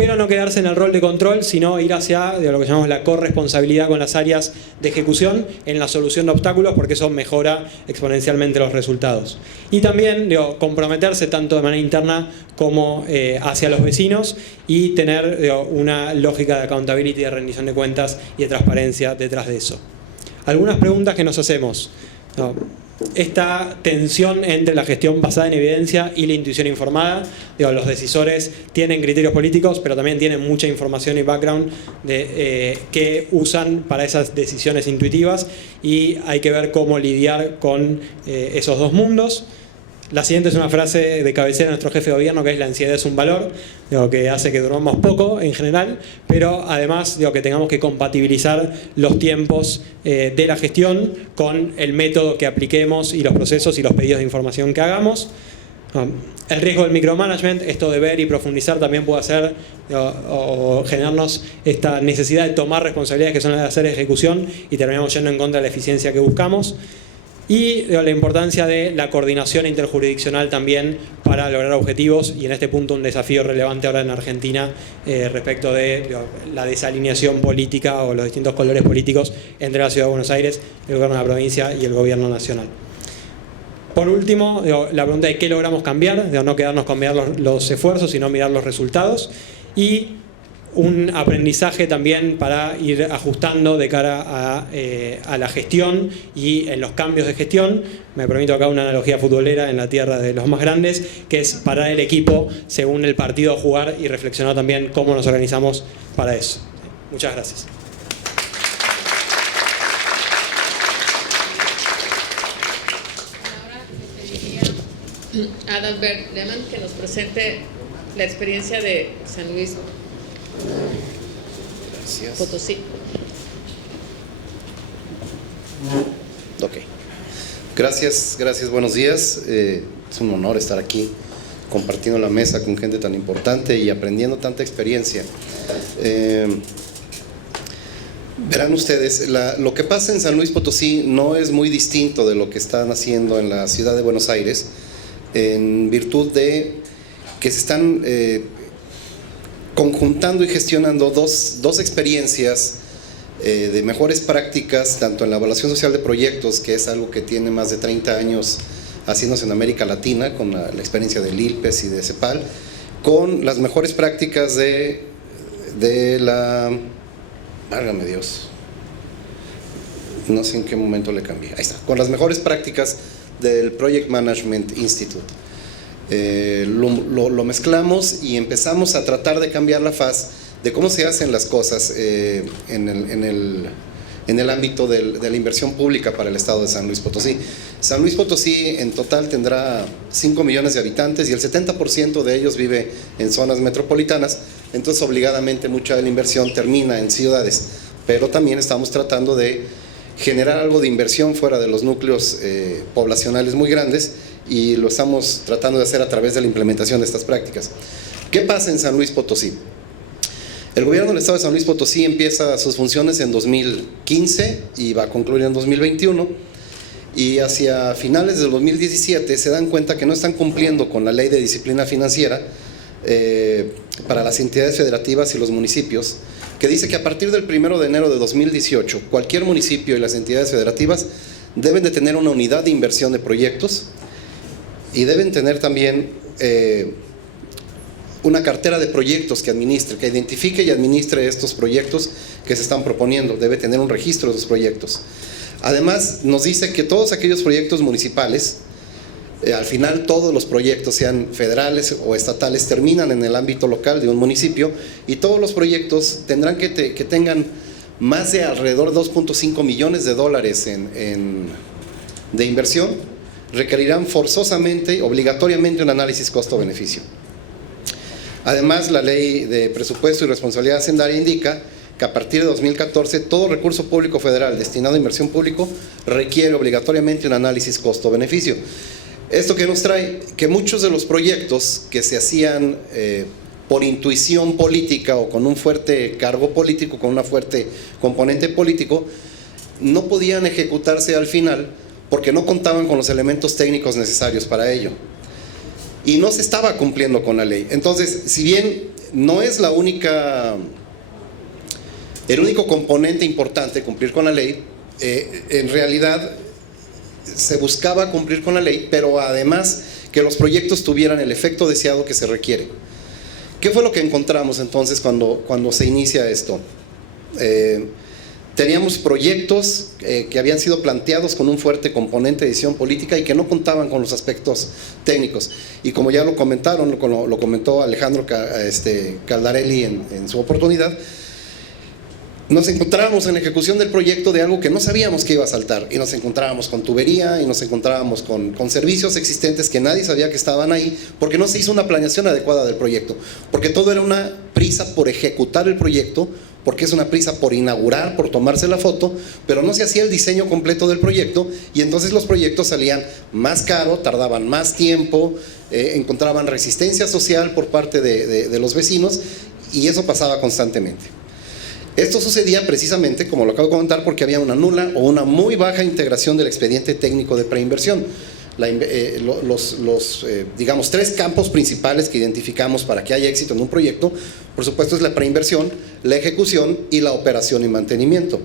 pero no quedarse en el rol de control, sino ir hacia lo que llamamos la corresponsabilidad con las áreas de ejecución en la solución de obstáculos, porque eso mejora exponencialmente los resultados. Y también comprometerse tanto de manera interna como hacia los vecinos y tener una lógica de accountability, de rendición de cuentas y de transparencia detrás de eso. Algunas preguntas que nos hacemos. Esta tensión entre la gestión basada en evidencia y la intuición informada. Los decisores tienen criterios políticos, pero también tienen mucha información y background que usan para esas decisiones intuitivas, y hay que ver cómo lidiar con esos dos mundos. La siguiente es una frase de cabecera de nuestro jefe de gobierno, que es: la ansiedad es un valor, que hace que durmamos poco en general, pero además que tengamos que compatibilizar los tiempos de la gestión con el método que apliquemos y los procesos y los pedidos de información que hagamos. El riesgo del micromanagement, esto de ver y profundizar, también puede hacer o generarnos esta necesidad de tomar responsabilidades que son las de hacer ejecución, y terminamos yendo en contra de la eficiencia que buscamos. Y la importancia de la coordinación interjurisdiccional también para lograr objetivos, y en este punto un desafío relevante ahora en Argentina respecto de la desalineación política o los distintos colores políticos entre la Ciudad de Buenos Aires, el gobierno de la provincia y el gobierno nacional. Por último, la pregunta de qué logramos cambiar, no quedarnos con mirar los esfuerzos, sino mirar los resultados, y un aprendizaje también para ir ajustando de cara a la gestión y en los cambios de gestión. Me permito acá una analogía futbolera en la tierra de los más grandes, que es parar el equipo según el partido a jugar y reflexionar también cómo nos organizamos para eso. Muchas gracias. Ahora Adalbert Lehmann, que nos presente la experiencia de San Luis Potosí. Ok. Gracias, buenos días. Es un honor estar aquí compartiendo la mesa con gente tan importante y aprendiendo tanta experiencia. Verán ustedes, lo que pasa en San Luis Potosí no es muy distinto de lo que están haciendo en la ciudad de Buenos Aires, en virtud de que se están conjuntando y gestionando dos experiencias de mejores prácticas, tanto en la evaluación social de proyectos, que es algo que tiene más de 30 años haciéndose en América Latina, con la experiencia del ILPES y de CEPAL, con las mejores prácticas de la... Válgame Dios, no sé en qué momento le cambié, ahí está, con las mejores prácticas del Project Management Institute. Lo mezclamos y empezamos a tratar de cambiar la faz de cómo se hacen las cosas en el ámbito de la inversión pública para el estado de San Luis Potosí. San Luis Potosí en total tendrá 5 millones de habitantes y el 70% de ellos vive en zonas metropolitanas, entonces obligadamente mucha de la inversión termina en ciudades, pero también estamos tratando de generar algo de inversión fuera de los núcleos poblacionales muy grandes, y lo estamos tratando de hacer a través de la implementación de estas prácticas. ¿Qué pasa en San Luis Potosí? El gobierno del estado de San Luis Potosí empieza sus funciones en 2015 y va a concluir en 2021, y hacia finales del 2017 se dan cuenta que no están cumpliendo con la ley de disciplina financiera para las entidades federativas y los municipios, que dice que a partir del 1 de enero de 2018 cualquier municipio y las entidades federativas deben de tener una unidad de inversión de proyectos y deben tener también una cartera de proyectos que administre, que identifique y administre estos proyectos que se están proponiendo. Debe tener un registro de los proyectos. Además, nos dice que todos aquellos proyectos municipales, al final todos los proyectos, sean federales o estatales, terminan en el ámbito local de un municipio, y todos los proyectos tendrán que tengan más de alrededor de 2.5 millones de dólares de inversión. Requerirán forzosamente, obligatoriamente, un análisis costo-beneficio. Además, la ley de presupuesto y responsabilidad hacendaria indica que a partir de 2014 todo recurso público federal destinado a inversión pública requiere obligatoriamente un análisis costo-beneficio. Esto que nos trae que muchos de los proyectos que se hacían por intuición política o con un fuerte cargo político, con una fuerte componente político, no podían ejecutarse al final porque no contaban con los elementos técnicos necesarios para ello y no se estaba cumpliendo con la ley. Entonces, si bien no es el único componente importante cumplir con la ley. En realidad se buscaba cumplir con la ley, pero además que los proyectos tuvieran el efecto deseado que se requiere. ¿Qué fue lo que encontramos entonces cuando se inicia esto? Teníamos proyectos que habían sido planteados con un fuerte componente de decisión política y que no contaban con los aspectos técnicos. Y como ya lo comentaron, lo comentó Alejandro Caldarelli en su oportunidad, nos encontrábamos en la ejecución del proyecto de algo que no sabíamos que iba a saltar, y nos encontrábamos con tubería, y nos encontrábamos con servicios existentes que nadie sabía que estaban ahí, porque no se hizo una planeación adecuada del proyecto, porque todo era una prisa por ejecutar el proyecto, porque es una prisa por inaugurar, por tomarse la foto, pero no se hacía el diseño completo del proyecto, y entonces los proyectos salían más caros, tardaban más tiempo, encontraban resistencia social por parte de los vecinos, y eso pasaba constantemente. Esto sucedía precisamente, como lo acabo de comentar, porque había una nula o una muy baja integración del expediente técnico de preinversión. Digamos, 3 campos principales que identificamos para que haya éxito en un proyecto, por supuesto, es la preinversión, la ejecución y la operación y mantenimiento.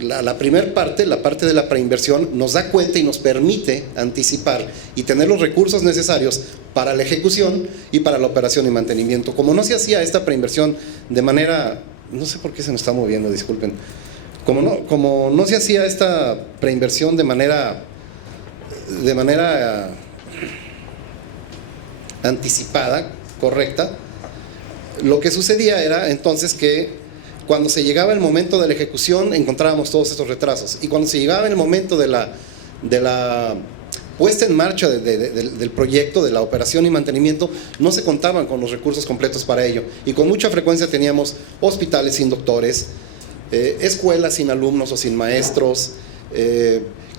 La primera parte, la parte de la preinversión, nos da cuenta y nos permite anticipar y tener los recursos necesarios para la ejecución y para la operación y mantenimiento. Como no se hacía esta preinversión de manera, no sé por qué se me está moviendo, disculpen, como no se hacía esta preinversión de manera anticipada, correcta, lo que sucedía era entonces que cuando se llegaba el momento de la ejecución encontrábamos todos estos retrasos, y cuando se llegaba el momento de la puesta en marcha del proyecto, de la operación y mantenimiento, no se contaban con los recursos completos para ello, y con mucha frecuencia teníamos hospitales sin doctores, escuelas sin alumnos o sin maestros,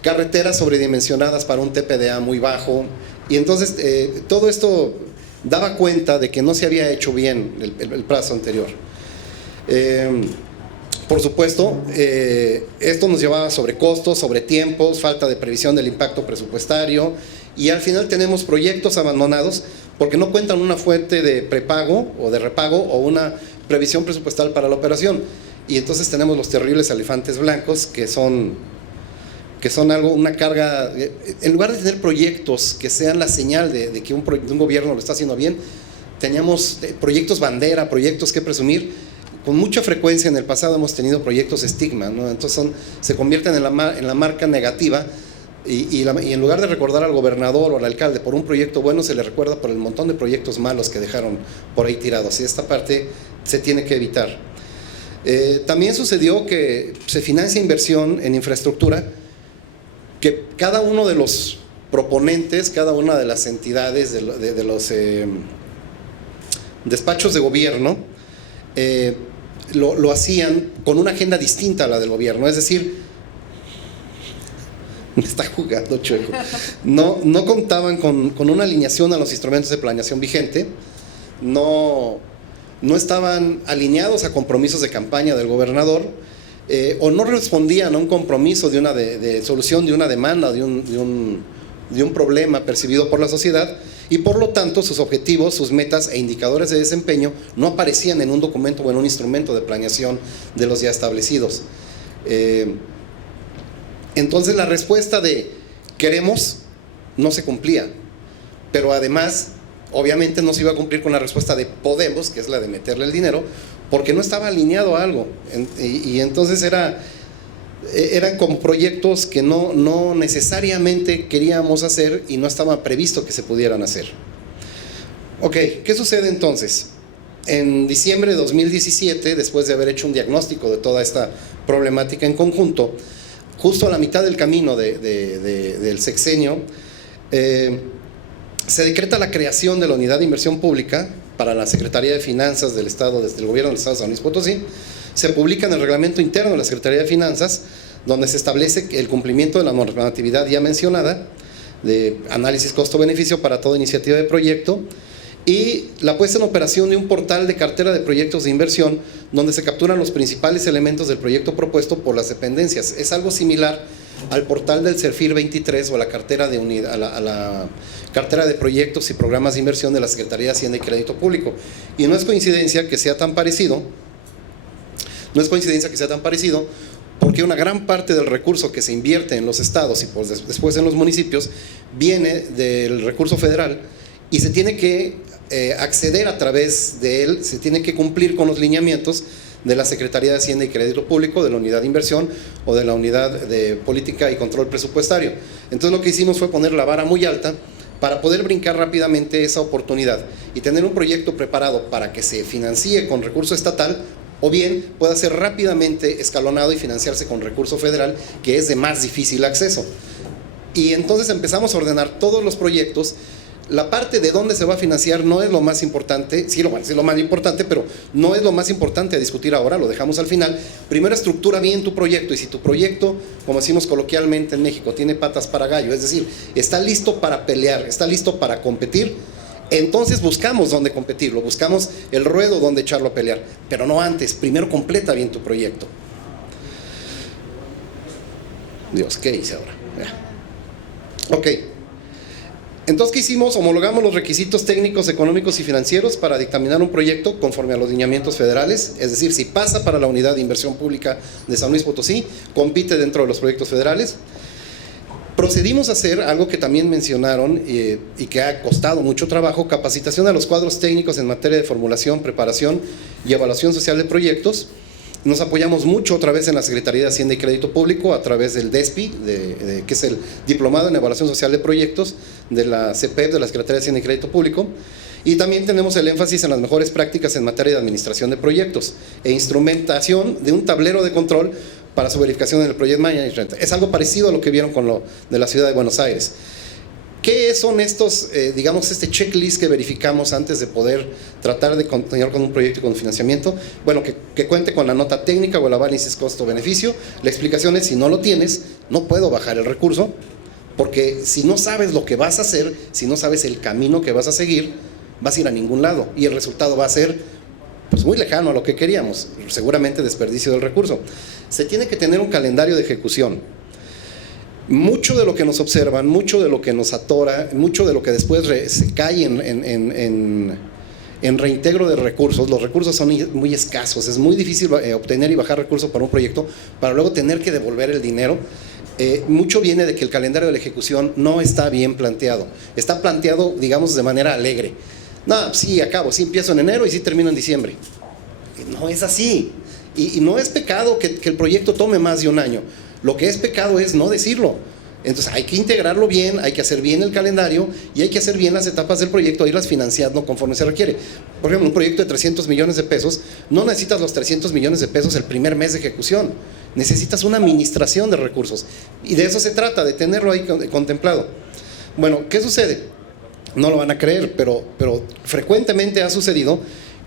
carreteras sobredimensionadas para un TPDA muy bajo, y entonces todo esto daba cuenta de que no se había hecho bien el plazo anterior. Por supuesto, esto nos llevaba sobre costos, sobre tiempos, falta de previsión del impacto presupuestario, y al final tenemos proyectos abandonados porque no cuentan una fuente de prepago o de repago o una previsión presupuestal para la operación, y entonces tenemos los terribles elefantes blancos que son una carga. En lugar de tener proyectos que sean la señal de que un gobierno lo está haciendo bien, teníamos proyectos bandera, proyectos que presumir. Con mucha frecuencia en el pasado hemos tenido proyectos estigma, ¿no? Entonces se convierten en la marca negativa, y en lugar de recordar al gobernador o al alcalde por un proyecto bueno, se le recuerda por el montón de proyectos malos que dejaron por ahí tirados, y esta parte se tiene que evitar. También sucedió que se financia inversión en infraestructura, que cada uno de los proponentes, cada una de las entidades de los despachos de gobierno, lo hacían con una agenda distinta a la del gobierno, es decir, me está jugando chueco, no contaban con una alineación a los instrumentos de planeación vigente, no estaban alineados a compromisos de campaña del gobernador, o no respondían a un compromiso de solución de una demanda, de un problema percibido por la sociedad, y por lo tanto sus objetivos, sus metas e indicadores de desempeño no aparecían en un documento o en un instrumento de planeación de los ya establecidos. Entonces la respuesta de queremos no se cumplía, pero además obviamente no se iba a cumplir con la respuesta de podemos, que es la de meterle el dinero, porque no estaba alineado a algo, y entonces eran como proyectos que no necesariamente queríamos hacer y no estaba previsto que se pudieran hacer. Ok, ¿qué sucede entonces? En diciembre de 2017, después de haber hecho un diagnóstico de toda esta problemática en conjunto, justo a la mitad del camino del sexenio, se decreta la creación de la Unidad de Inversión Pública para la Secretaría de Finanzas del Estado, desde el Gobierno del Estado de San Luis Potosí. Se publica en el reglamento interno de la Secretaría de Finanzas, donde se establece el cumplimiento de la normatividad ya mencionada, de análisis costo-beneficio para toda iniciativa de proyecto, y la puesta en operación de un portal de cartera de proyectos de inversión, donde se capturan los principales elementos del proyecto propuesto por las dependencias. Es algo similar al portal del CERFIR 23 o a la cartera de a la cartera de proyectos y programas de inversión de la Secretaría de Hacienda y Crédito Público. Y no es coincidencia que sea tan parecido, porque una gran parte del recurso que se invierte en los estados y pues después en los municipios viene del recurso federal y se tiene que acceder a través de él, se tiene que cumplir con los lineamientos de la Secretaría de Hacienda y Crédito Público, de la Unidad de Inversión o de la Unidad de Política y Control Presupuestario. Entonces lo que hicimos fue poner la vara muy alta para poder brincar rápidamente esa oportunidad y tener un proyecto preparado para que se financie con recurso estatal o bien pueda ser rápidamente escalonado y financiarse con recurso federal, que es de más difícil acceso. Y entonces empezamos a ordenar todos los proyectos. La parte de dónde se va a financiar no es lo más importante, sí lo más importante, pero no es lo más importante a discutir ahora, lo dejamos al final. Primero estructura bien tu proyecto, y si tu proyecto, como decimos coloquialmente en México, tiene patas para gallo, es decir, está listo para pelear, está listo para competir, entonces buscamos dónde competirlo, buscamos el ruedo donde echarlo a pelear, pero no antes. Primero completa bien tu proyecto. Dios, ¿qué hice ahora? Ya. Ok. Entonces, ¿qué hicimos? Homologamos los requisitos técnicos, económicos y financieros para dictaminar un proyecto conforme a los lineamientos federales, es decir, si pasa para la Unidad de Inversión Pública de San Luis Potosí, compite dentro de los proyectos federales. Procedimos a hacer algo que también mencionaron y que ha costado mucho trabajo: capacitación a los cuadros técnicos en materia de formulación, preparación y evaluación social de proyectos. Nos apoyamos mucho otra vez en la Secretaría de Hacienda y Crédito Público a través del DESPI, que es el Diplomado en Evaluación Social de Proyectos de la CEPEP, de la Secretaría de Hacienda y Crédito Público. Y también tenemos el énfasis en las mejores prácticas en materia de administración de proyectos e instrumentación de un tablero de control para su verificación en el Project Management. Es algo parecido a lo que vieron con lo de la Ciudad de Buenos Aires. ¿Qué son estos, digamos, este checklist que verificamos antes de poder tratar de continuar con un proyecto y con financiamiento? Bueno, que cuente con la nota técnica o el análisis costo-beneficio. La explicación es: si no lo tienes, no puedo bajar el recurso, porque si no sabes lo que vas a hacer, si no sabes el camino que vas a seguir, vas a ir a ningún lado y el resultado va a ser pues muy lejano a lo que queríamos, seguramente desperdicio del recurso. Se tiene que tener un calendario de ejecución. Mucho de lo que nos observan, mucho de lo que nos atora, mucho de lo que después se cae en reintegro de recursos. Los recursos son muy escasos, es muy difícil obtener y bajar recursos para un proyecto para luego tener que devolver el dinero. Mucho viene de que el calendario de la ejecución no está bien planteado. Está planteado, digamos, de manera alegre. No, sí, acabo, sí empiezo en enero y sí termino en diciembre. No es así. Y no es pecado que el proyecto tome más de un año. Lo que es pecado es no decirlo. Entonces hay que integrarlo bien, hay que hacer bien el calendario y hay que hacer bien las etapas del proyecto, irlas financiando conforme se requiere. Por ejemplo, un proyecto de 300 millones de pesos, no necesitas los 300 millones de pesos el primer mes de ejecución. Necesitas una administración de recursos. Y de eso se trata, de tenerlo ahí contemplado. Bueno, ¿qué sucede? No lo van a creer, pero frecuentemente ha sucedido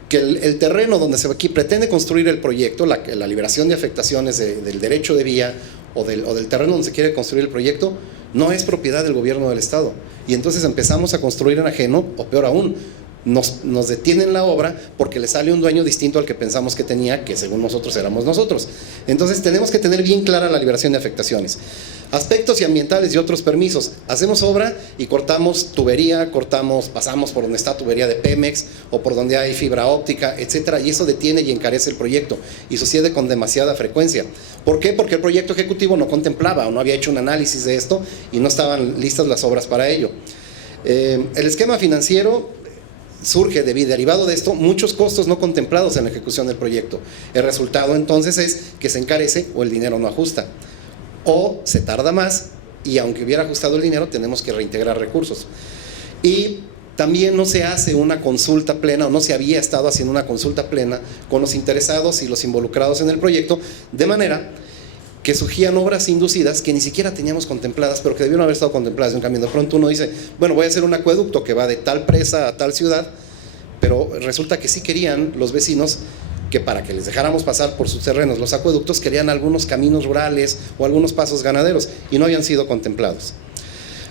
que el terreno donde se pretende construir el proyecto, la liberación de afectaciones del derecho de vía o del terreno donde se quiere construir el proyecto, no es propiedad del gobierno del estado. Y entonces empezamos a construir en ajeno, o peor aún, nos detienen la obra porque le sale un dueño distinto al que pensamos que tenía, que según nosotros éramos nosotros. Entonces tenemos que tener bien clara la liberación de afectaciones. Aspectos y ambientales y otros permisos. Hacemos obra y cortamos tubería, pasamos por donde está tubería de Pemex o por donde hay fibra óptica, etcétera, y eso detiene y encarece el proyecto y sucede con demasiada frecuencia. ¿Por qué? Porque el proyecto ejecutivo no contemplaba o no había hecho un análisis de esto y no estaban listas las obras para ello. El esquema financiero surge derivado de esto, muchos costos no contemplados en la ejecución del proyecto. El resultado entonces es que se encarece o el dinero no ajusta, o se tarda más y aunque hubiera ajustado el dinero tenemos que reintegrar recursos. Y también no se hace una consulta plena, o no se había estado haciendo una consulta plena con los interesados y los involucrados en el proyecto, de manera que surgían obras inducidas que ni siquiera teníamos contempladas, pero que debieron haber estado contempladas de un cambio. De pronto uno dice, bueno, voy a hacer un acueducto que va de tal presa a tal ciudad, pero resulta que sí querían los vecinos que para que les dejáramos pasar por sus terrenos los acueductos, querían algunos caminos rurales o algunos pasos ganaderos y no habían sido contemplados.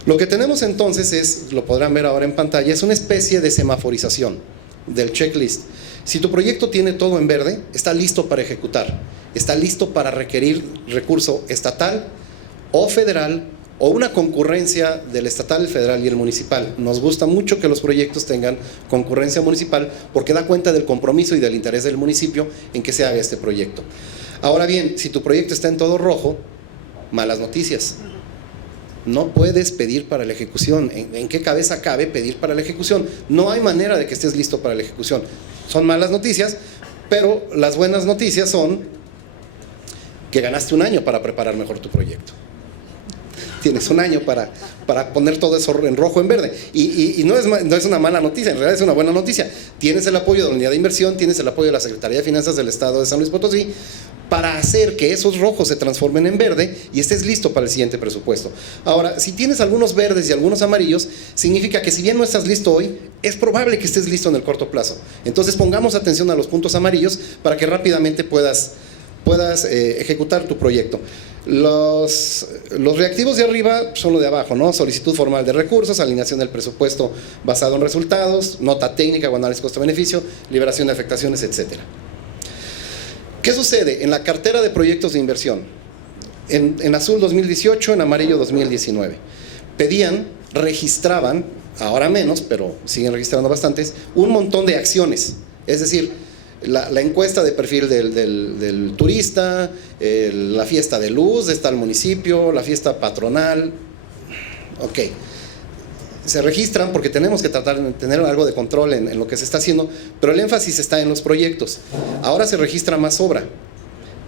Lo que tenemos entonces es, lo podrán ver ahora en pantalla, es una especie de semaforización del checklist. Si tu proyecto tiene todo en verde, está listo para ejecutar, está listo para requerir recurso estatal o federal o una concurrencia del estatal, el federal y el municipal. Nos gusta mucho que los proyectos tengan concurrencia municipal porque da cuenta del compromiso y del interés del municipio en que se haga este proyecto. Ahora bien, si tu proyecto está en todo rojo, malas noticias. No puedes pedir para la ejecución. ¿En qué cabeza cabe pedir para la ejecución? No hay manera de que estés listo para la ejecución. Son malas noticias, pero las buenas noticias son que ganaste un año para preparar mejor tu proyecto. Tienes un año para poner todo eso en rojo, en verde. Y no es una mala noticia, en realidad es una buena noticia. Tienes el apoyo de la unidad de inversión, tienes el apoyo de la Secretaría de Finanzas del Estado de San Luis Potosí para hacer que esos rojos se transformen en verde y estés listo para el siguiente presupuesto. Ahora, si tienes algunos verdes y algunos amarillos, significa que si bien no estás listo hoy, es probable que estés listo en el corto plazo. Entonces pongamos atención a los puntos amarillos para que rápidamente puedas ejecutar tu proyecto. Los reactivos de arriba son lo de abajo, ¿no? Solicitud formal de recursos, alineación del presupuesto basado en resultados, nota técnica o análisis costo-beneficio, liberación de afectaciones, etcétera. ¿Qué sucede? En la cartera de proyectos de inversión, en azul 2018, en amarillo 2019, registraban, ahora menos, pero siguen registrando bastantes, un montón de acciones, es decir, la encuesta de perfil del turista, la fiesta de luz de tal municipio, la fiesta patronal, ok. Se registran porque tenemos que tratar de tener algo de control en lo que se está haciendo, pero el énfasis está en los proyectos. Ahora se registra más obra,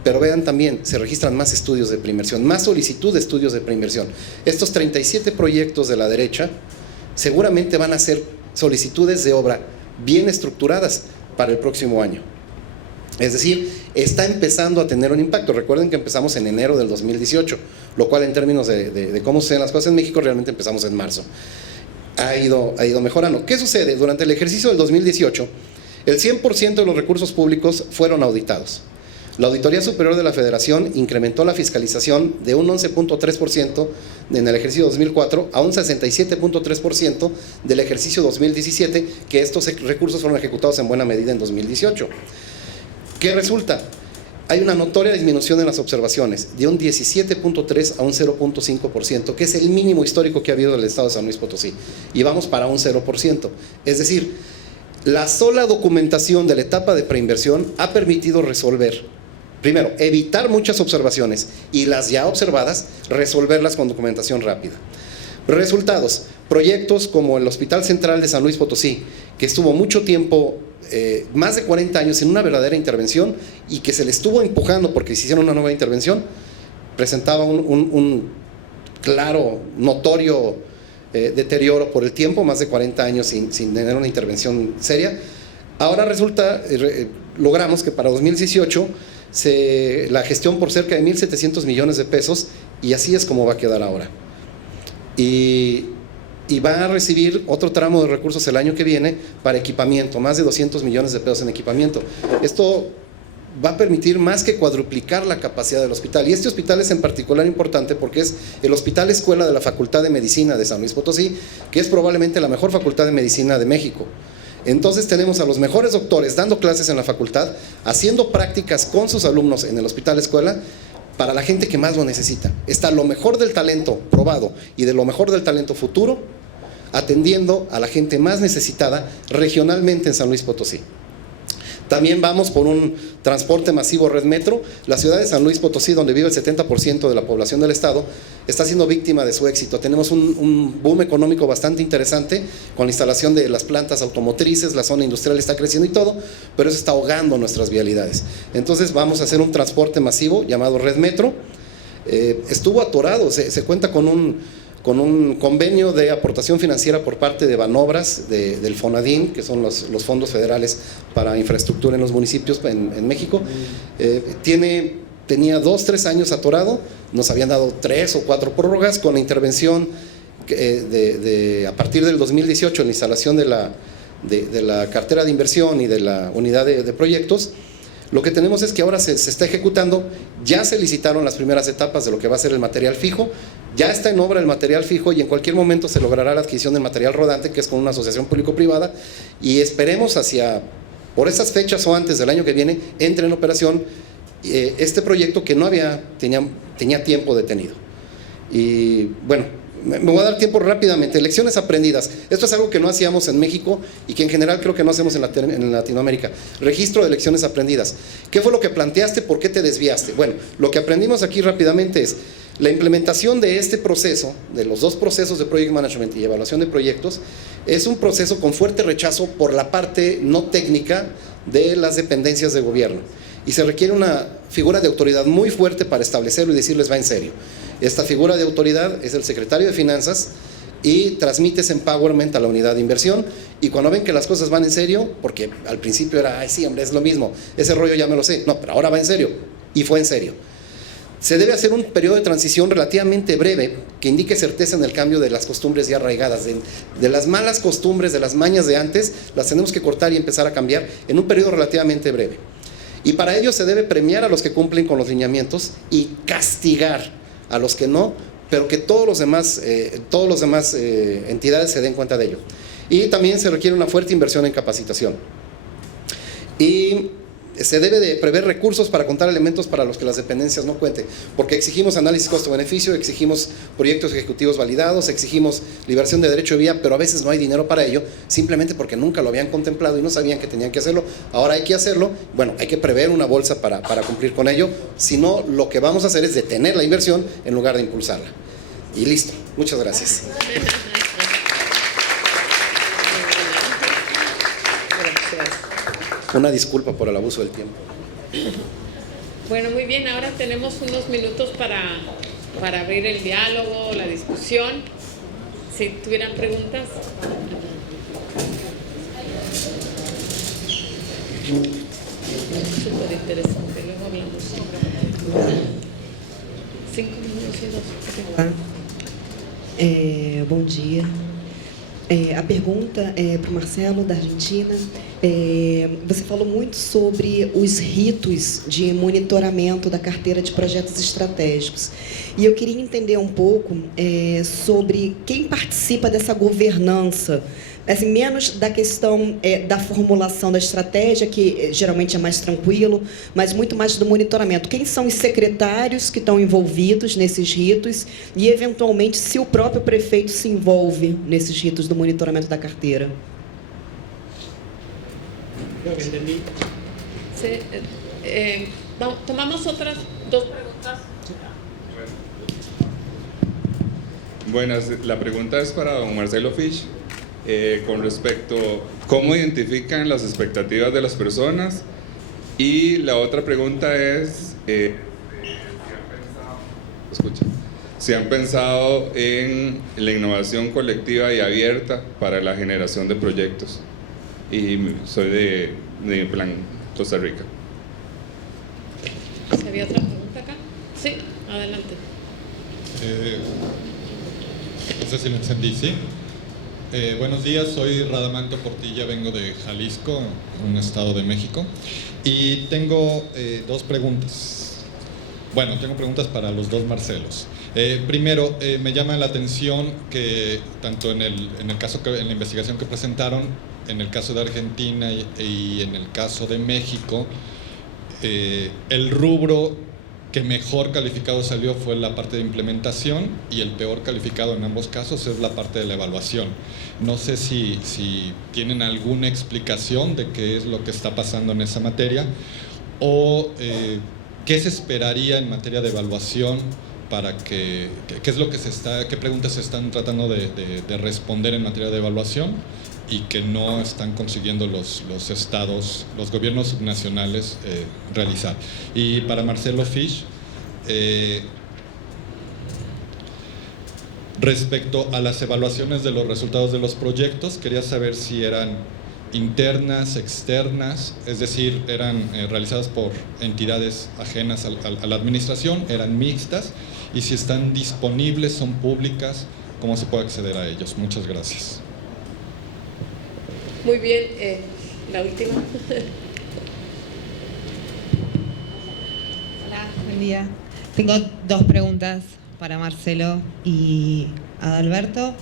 pero vean también, se registran más estudios de preinversión, más solicitud de estudios de preinversión. Estos 37 proyectos de la derecha seguramente van a ser solicitudes de obra bien estructuradas para el próximo año. Es decir, está empezando a tener un impacto. Recuerden que empezamos en enero del 2018, lo cual en términos de cómo suceden las cosas en México, realmente empezamos en marzo. Ha ido mejorando. ¿Qué sucede? Durante el ejercicio del 2018, el 100% de los recursos públicos fueron auditados. La Auditoría Superior de la Federación incrementó la fiscalización de un 11.3% en el ejercicio 2004 a un 67.3% del ejercicio 2017, que estos recursos fueron ejecutados en buena medida en 2018. ¿Qué resulta? Hay una notoria disminución en las observaciones, de un 17.3 a un 0.5%, que es el mínimo histórico que ha habido en el estado de San Luis Potosí, y vamos para un 0%. Es decir, la sola documentación de la etapa de preinversión ha permitido resolver, primero, evitar muchas observaciones y las ya observadas, resolverlas con documentación rápida. Resultados: proyectos como el Hospital Central de San Luis Potosí, que estuvo mucho tiempo, más de 40 años en una verdadera intervención y que se le estuvo empujando porque se hicieron una nueva intervención, presentaba un claro, notorio deterioro por el tiempo, más de 40 años sin tener una intervención seria. Ahora resulta, logramos que para 2018 la gestión por cerca de 1.700 millones de pesos, y así es como va a quedar ahora. Y va a recibir otro tramo de recursos el año que viene para equipamiento, más de 200 millones de pesos en equipamiento. Esto va a permitir más que cuadruplicar la capacidad del hospital, y este hospital es en particular importante porque es el hospital escuela de la Facultad de Medicina de San Luis Potosí, que es probablemente la mejor facultad de medicina de México. Entonces tenemos a los mejores doctores dando clases en la facultad, haciendo prácticas con sus alumnos en el hospital escuela, para la gente que más lo necesita. Está lo mejor del talento probado y de lo mejor del talento futuro, atendiendo a la gente más necesitada regionalmente en San Luis Potosí. También vamos por un transporte masivo red metro. La ciudad de San Luis Potosí, donde vive el 70% de la población del estado, está siendo víctima de su éxito. Tenemos un boom económico bastante interesante con la instalación de las plantas automotrices, la zona industrial está creciendo y todo, pero eso está ahogando nuestras vialidades. Entonces vamos a hacer un transporte masivo llamado red metro. Estuvo atorado, se cuenta con un convenio de aportación financiera por parte de Banobras, del Fonadín, que son los fondos federales para infraestructura en los municipios en México. Tenía 2-3 años atorado, nos habían dado 3 o 4 prórrogas con la intervención a partir del 2018 en la instalación de la cartera de inversión y de la unidad de proyectos. Lo que tenemos es que ahora se está ejecutando, ya se licitaron las primeras etapas de lo que va a ser el material fijo, ya está en obra el material fijo y en cualquier momento se logrará la adquisición del material rodante, que es con una asociación público-privada, y esperemos por esas fechas o antes del año que viene, entre en operación este proyecto que tenía tiempo detenido. Y bueno, me voy a dar tiempo rápidamente. Lecciones aprendidas. Esto es algo que no hacíamos en México y que en general creo que no hacemos en Latinoamérica. Registro de lecciones aprendidas. ¿Qué fue lo que planteaste? ¿Por qué te desviaste? Bueno, lo que aprendimos aquí rápidamente es la implementación de este proceso, de los dos procesos de Project Management y evaluación de proyectos, es un proceso con fuerte rechazo por la parte no técnica de las dependencias de gobierno. Y se requiere una figura de autoridad muy fuerte para establecerlo y decirles va en serio. Esta figura de autoridad es el secretario de Finanzas y transmite ese empowerment a la unidad de inversión, y cuando ven que las cosas van en serio, porque al principio era, ay sí hombre, es lo mismo, ese rollo ya me lo sé, no, pero ahora va en serio, y fue en serio. Se debe hacer un periodo de transición relativamente breve que indique certeza en el cambio de las costumbres ya arraigadas, de las malas costumbres, de las mañas de antes, las tenemos que cortar y empezar a cambiar en un periodo relativamente breve. Y para ello se debe premiar a los que cumplen con los lineamientos y castigar a los que no, pero que todos los demás entidades se den cuenta de ello. Y también se requiere una fuerte inversión en capacitación. Y se debe de prever recursos para contar elementos para los que las dependencias no cuenten, porque exigimos análisis costo-beneficio, exigimos proyectos ejecutivos validados, exigimos liberación de derecho de vía, pero a veces no hay dinero para ello, simplemente porque nunca lo habían contemplado y no sabían que tenían que hacerlo. Ahora hay que hacerlo. Bueno, hay que prever una bolsa para cumplir con ello, si no, lo que vamos a hacer es detener la inversión en lugar de impulsarla. Y listo, muchas gracias. Una disculpa por el abuso del tiempo. Bueno, muy bien, ahora tenemos unos minutos para abrir el diálogo, la discusión. Si tuvieran preguntas. Súper interesante, luego hablamos. 5 minutos y 2. Bom dia. A pergunta é para o Marcelo, da Argentina. Você falou muito sobre os ritos de monitoramento da carteira de projetos estratégicos. E eu queria entender um pouco sobre quem participa dessa governança, assim, menos da questão da formulação da estratégia, que geralmente é mais tranquilo, mas muito mais do monitoramento. Quem são os secretários que estão envolvidos nesses ritos e, eventualmente, se o próprio prefeito se envolve nesses ritos do monitoramento da carteira? Creo que entendí. Sí, tomamos otras 2 preguntas. Buenas, la pregunta es para don Marcelo Fisch. Con respecto a cómo identifican las expectativas de las personas, y la otra pregunta es si han pensado en la innovación colectiva y abierta para la generación de proyectos. Y soy de Plan Costa Rica. ¿Había otra pregunta acá? Sí, adelante. No sé si lo entendí, ¿sí? Buenos días, soy Radamanto Portilla, vengo de Jalisco, un estado de México, y tengo 2 preguntas. Bueno, tengo preguntas para los 2 Marcelos. Primero, me llama la atención que tanto en el caso en la investigación que presentaron, en el caso de Argentina y en el caso de México, el rubro que mejor calificado salió fue la parte de implementación, y el peor calificado en ambos casos es la parte de la evaluación. No sé si tienen alguna explicación de qué es lo que está pasando en esa materia, o qué se esperaría en materia de evaluación para qué es lo que qué preguntas se están tratando de responder en materia de evaluación y que no están consiguiendo los estados, los gobiernos subnacionales realizar. Y para Marcelo Fisch, respecto a las evaluaciones de los resultados de los proyectos, quería saber si eran internas, externas, es decir, eran realizadas por entidades ajenas a la administración, eran mixtas, y si están disponibles, son públicas, ¿cómo se puede acceder a ellos? Muchas gracias. Muy bien, la última. Hola, buen día. Tengo 2 preguntas para Marcelo y Adalberto.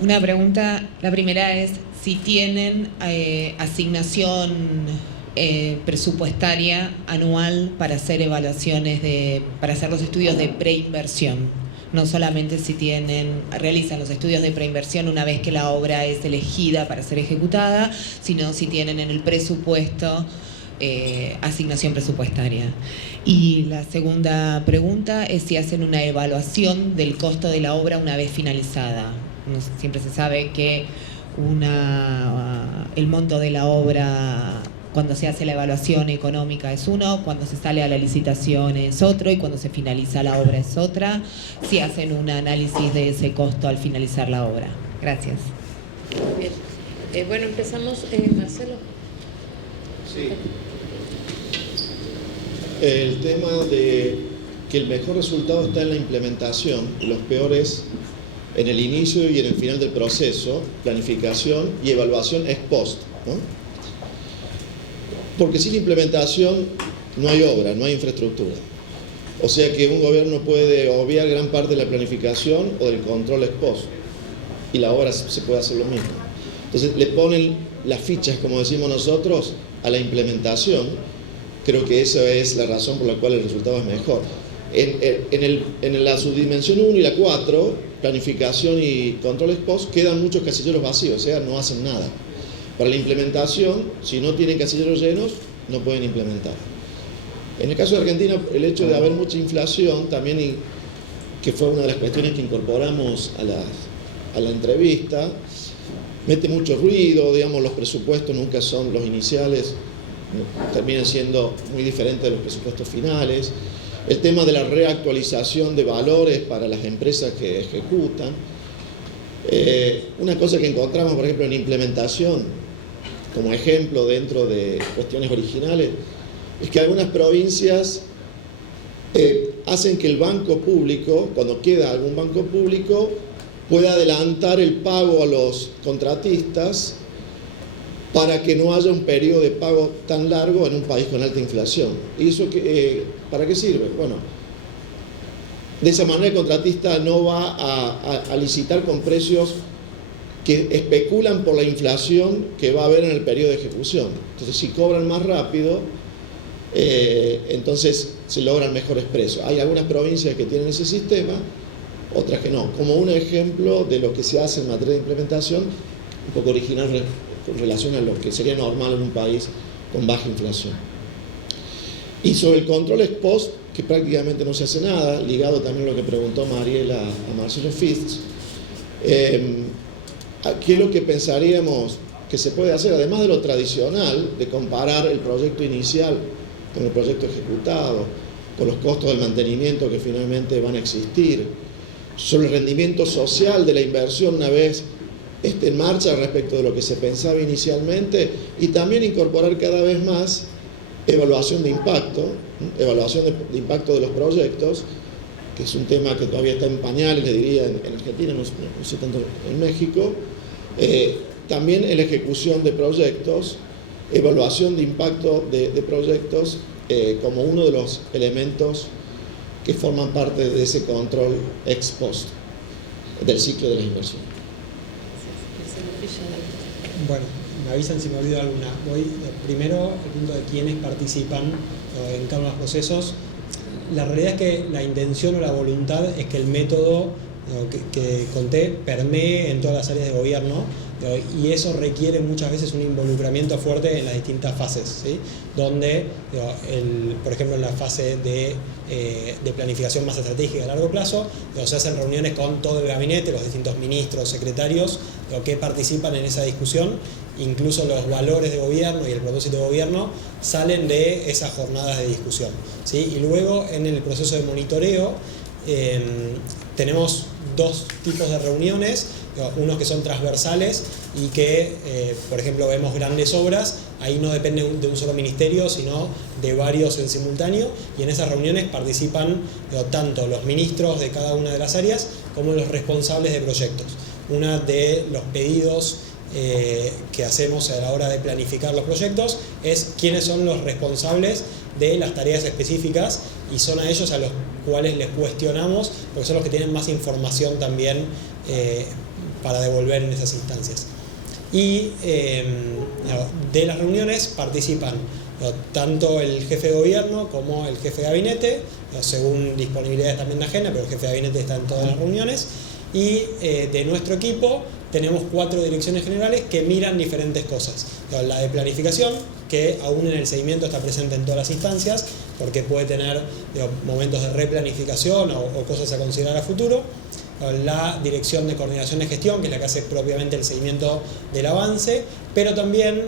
Una pregunta, la primera es si tienen asignación presupuestaria anual para hacer evaluaciones para hacer los estudios de preinversión. No solamente si realizan los estudios de preinversión una vez que la obra es elegida para ser ejecutada, sino si tienen en el presupuesto asignación presupuestaria. Y la segunda pregunta es si hacen una evaluación del costo de la obra una vez finalizada. Siempre se sabe que el monto de la obra, cuando se hace la evaluación económica, es uno, cuando se sale a la licitación es otro, y cuando se finaliza la obra es otra. Si hacen un análisis de ese costo al finalizar la obra. Gracias. Bien. Bueno, empezamos, Marcelo. Sí. El tema de que el mejor resultado está en la implementación, los peores en el inicio y en el final del proceso, planificación y evaluación ex post, ¿no? Porque sin implementación no hay obra, no hay infraestructura. O sea que un gobierno puede obviar gran parte de la planificación o del control ex post, y la obra se puede hacer lo mismo. Entonces le ponen las fichas, como decimos nosotros, a la implementación. Creo que esa es la razón por la cual el resultado es mejor. En la subdimensión 1 y la 4, planificación y control ex post, quedan muchos casilleros vacíos, o sea, no hacen nada. Para la implementación, si no tienen casilleros llenos, no pueden implementar. En el caso de Argentina, el hecho de haber mucha inflación, también, que fue una de las cuestiones que incorporamos a la entrevista, mete mucho ruido, digamos, los presupuestos nunca son los iniciales, terminan siendo muy diferentes de los presupuestos finales. El tema de la reactualización de valores para las empresas que ejecutan. Una cosa que encontramos, por ejemplo, en implementación, como ejemplo dentro de cuestiones originales, es que algunas provincias hacen que el banco público, cuando queda algún banco público, pueda adelantar el pago a los contratistas para que no haya un periodo de pago tan largo en un país con alta inflación. ¿Y eso para qué sirve? Bueno, de esa manera el contratista no va a licitar con precios que especulan por la inflación que va a haber en el periodo de ejecución. Entonces, si cobran más rápido, entonces se logran mejores precios. Hay algunas provincias que tienen ese sistema, otras que no. Como un ejemplo de lo que se hace en materia de implementación, un poco original con relación a lo que sería normal en un país con baja inflación. Y sobre el control ex post, que prácticamente no se hace nada, ligado también a lo que preguntó Mariela a Marcelo Fitz, ¿qué es lo que pensaríamos que se puede hacer? Además de lo tradicional, de comparar el proyecto inicial con el proyecto ejecutado, con los costos del mantenimiento que finalmente van a existir, sobre el rendimiento social de la inversión una vez esté en marcha respecto de lo que se pensaba inicialmente, y también incorporar cada vez más evaluación de impacto de impacto de los proyectos, que es un tema que todavía está en pañales, le diría, en Argentina, no sé tanto en México. También en la ejecución de proyectos, evaluación de impacto de proyectos como uno de los elementos que forman parte de ese control ex post del ciclo de la inversión. Bueno, me avisan si me olvido alguna. Voy primero al punto de quiénes participan en cada uno de los procesos. La realidad es que la intención o la voluntad es que el método que conté permee en todas las áreas de gobierno, y eso requiere muchas veces un involucramiento fuerte en las distintas fases, ¿sí? Donde, por ejemplo, en la fase de planificación más estratégica a largo plazo, se hacen reuniones con todo el gabinete, los distintos ministros, secretarios, que participan en esa discusión. Incluso los valores de gobierno y el propósito de gobierno salen de esas jornadas de discusión, ¿sí? Y luego en el proceso de monitoreo tenemos dos tipos de reuniones, unos que son transversales y que, por ejemplo, vemos grandes obras, ahí no depende de un solo ministerio, sino de varios en simultáneo, y en esas reuniones participan tanto los ministros de cada una de las áreas como los responsables de proyectos. Una de los pedidos que hacemos a la hora de planificar los proyectos es quiénes son los responsables de las tareas específicas, y son a ellos a los cuales les cuestionamos, porque son los que tienen más información también para devolver en esas instancias. Y de las reuniones participan tanto el jefe de gobierno como el jefe de gabinete, según disponibilidades también de agenda, pero el jefe de gabinete está en todas las reuniones. Y de nuestro equipo tenemos 4 direcciones generales que miran diferentes cosas. La de planificación, que aún en el seguimiento está presente en todas las instancias, porque puede tener momentos de replanificación o cosas a considerar a futuro. La dirección de coordinación de gestión, que es la que hace propiamente el seguimiento del avance, pero también,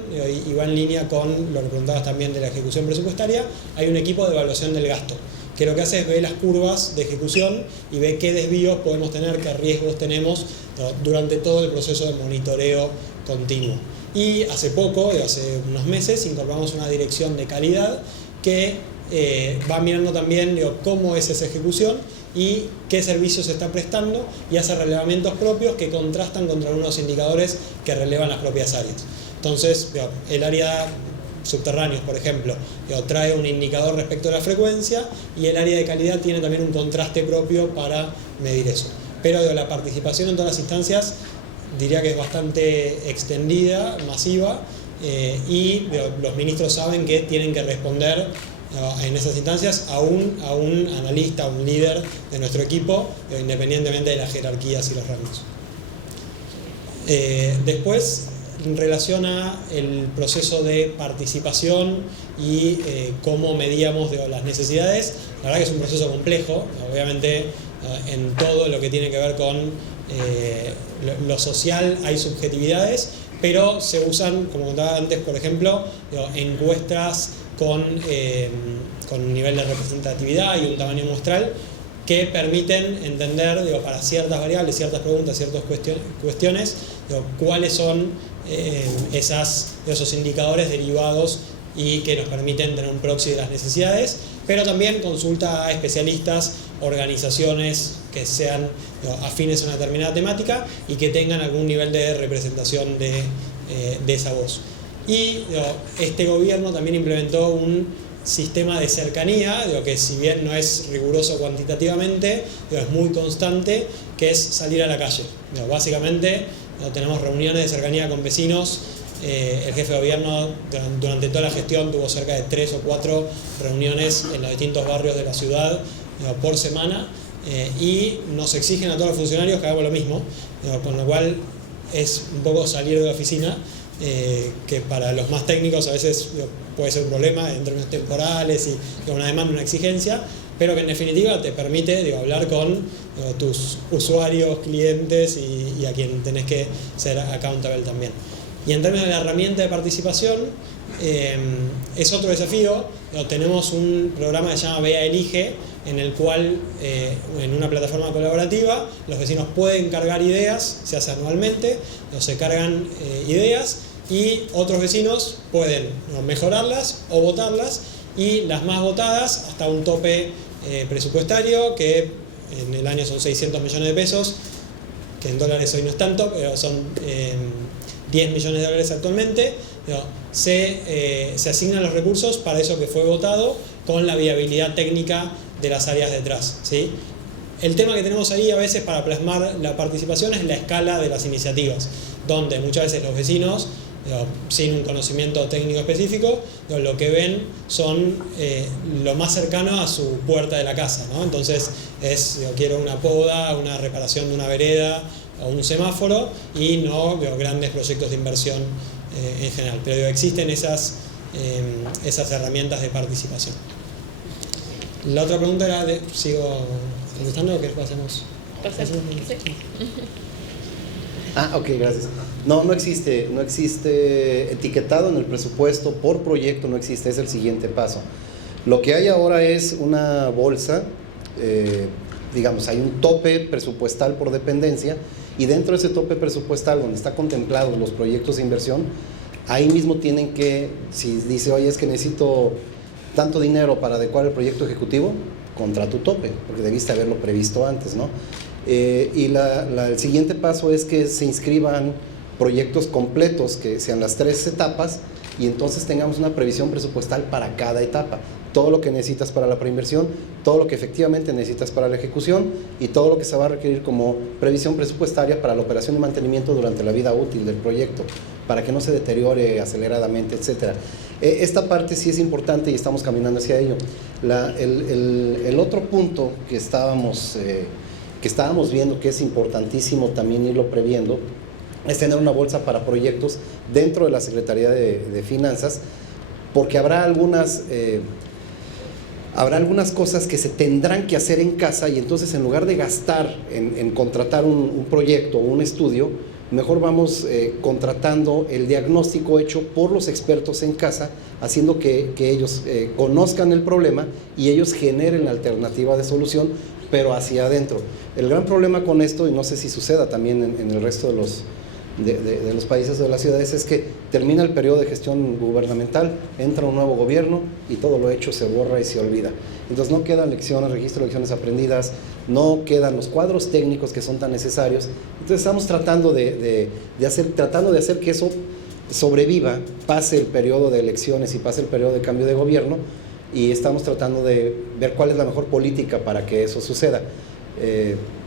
y va en línea con lo que preguntabas también de la ejecución presupuestaria, hay un equipo de evaluación del gasto, que lo que hace es ver las curvas de ejecución y ve qué desvíos podemos tener, qué riesgos tenemos durante todo el proceso de monitoreo continuo. Y hace poco, hace unos meses, incorporamos una dirección de calidad que va mirando también cómo es esa ejecución y qué servicios se está prestando, y hace relevamientos propios que contrastan contra unos indicadores que relevan las propias áreas. Entonces, el área subterráneos, por ejemplo, trae un indicador respecto a la frecuencia, y el área de calidad tiene también un contraste propio para medir eso. Pero la participación en todas las instancias diría que es bastante extendida, masiva, y los ministros saben que tienen que responder en esas instancias a un analista, a un líder de nuestro equipo, independientemente de las jerarquías y los rangos. Después, en relación a el proceso de participación y cómo medíamos las necesidades, la verdad que es un proceso complejo. Obviamente, en todo lo que tiene que ver con lo social hay subjetividades, pero se usan, como contaba antes, por ejemplo, encuestas con un nivel de representatividad y un tamaño muestral que permiten entender, para ciertas variables, ciertas preguntas, ciertas cuestiones, cuáles son esos indicadores derivados y que nos permiten tener un proxy de las necesidades, pero también consulta a especialistas, organizaciones que sean afines a una determinada temática y que tengan algún nivel de representación de esa voz. Y este gobierno también implementó un sistema de cercanía, que si bien no es riguroso cuantitativamente, es muy constante, que es salir a la calle. Básicamente tenemos reuniones de cercanía con vecinos. El jefe de gobierno durante toda la gestión tuvo cerca de 3 o 4 reuniones en los distintos barrios de la ciudad por semana, y nos exigen a todos los funcionarios que hagamos lo mismo, con lo cual es un poco salir de la oficina, que para los más técnicos a veces puede ser un problema en términos temporales y una demanda, una exigencia, pero que en definitiva te permite hablar con tus usuarios, clientes y a quien tenés que ser accountable también. Y en términos de la herramienta de participación, es otro desafío. Tenemos un programa que se llama BEA Elige, en el cual, en una plataforma colaborativa, los vecinos pueden cargar ideas, se hace anualmente, se cargan ideas, y otros vecinos pueden mejorarlas o votarlas, y las más votadas hasta un tope presupuestario, que en el año son 600 millones de pesos, que en dólares hoy no es tanto, pero son 10 millones de dólares actualmente. Se asignan los recursos para eso que fue votado, con la viabilidad técnica de las áreas detrás, ¿sí? El tema que tenemos ahí a veces para plasmar la participación es la escala de las iniciativas, donde muchas veces los vecinos, sin un conocimiento técnico específico, lo que ven son lo más cercano a su puerta de la casa, ¿no? Entonces quiero una poda, una reparación de una vereda o un semáforo, y no grandes proyectos de inversión en general. Pero existen esas herramientas de participación. La otra pregunta era ¿sigo contestando o qué pasemos? Sí. Ok, gracias. No existe etiquetado en el presupuesto por proyecto, no existe, es el siguiente paso. Lo que hay ahora es una bolsa, digamos, hay un tope presupuestal por dependencia, y dentro de ese tope presupuestal, donde está contemplados los proyectos de inversión, ahí mismo tienen que, si dice, oye, es que necesito tanto dinero para adecuar el proyecto ejecutivo, contra tu tope, porque debiste haberlo previsto antes, ¿no? Y el siguiente paso es que se inscriban proyectos completos que sean las 3 etapas y entonces tengamos una previsión presupuestal para cada etapa. Todo lo que necesitas para la preinversión, todo lo que efectivamente necesitas para la ejecución y todo lo que se va a requerir como previsión presupuestaria para la operación y mantenimiento durante la vida útil del proyecto, para que no se deteriore aceleradamente, etc. Esta parte sí es importante y estamos caminando hacia ello. El otro punto que estábamos viendo, que es importantísimo también irlo previendo, es tener una bolsa para proyectos dentro de la Secretaría de Finanzas, porque habrá algunas cosas que se tendrán que hacer en casa y entonces en lugar de gastar en contratar un proyecto o un estudio, mejor vamos contratando el diagnóstico hecho por los expertos en casa, haciendo que ellos conozcan el problema y ellos generen la alternativa de solución, pero hacia adentro. El gran problema con esto, y no sé si suceda también en el resto de los países o de las ciudades, es que termina el periodo de gestión gubernamental, entra un nuevo gobierno y todo lo hecho se borra y se olvida. Entonces no quedan lecciones, registro de lecciones aprendidas, no quedan los cuadros técnicos que son tan necesarios. Entonces estamos tratando de hacer que eso sobreviva, pase el periodo de elecciones y pase el periodo de cambio de gobierno, y estamos tratando de ver cuál es la mejor política para que eso suceda.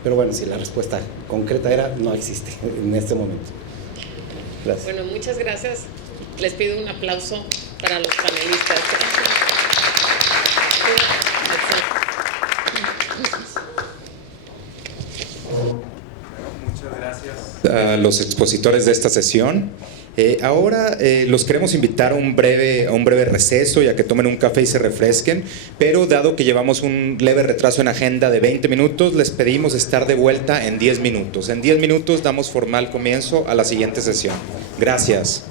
Pero bueno, si la respuesta concreta era, no existe en este momento. Gracias. Bueno, muchas gracias. Les pido un aplauso para los panelistas. Muchas gracias a los expositores de esta sesión. Ahora los queremos invitar a un breve receso y a que tomen un café y se refresquen, pero dado que llevamos un leve retraso en agenda de 20 minutos, les pedimos estar de vuelta en 10 minutos. En 10 minutos damos formal comienzo a la siguiente sesión. Gracias.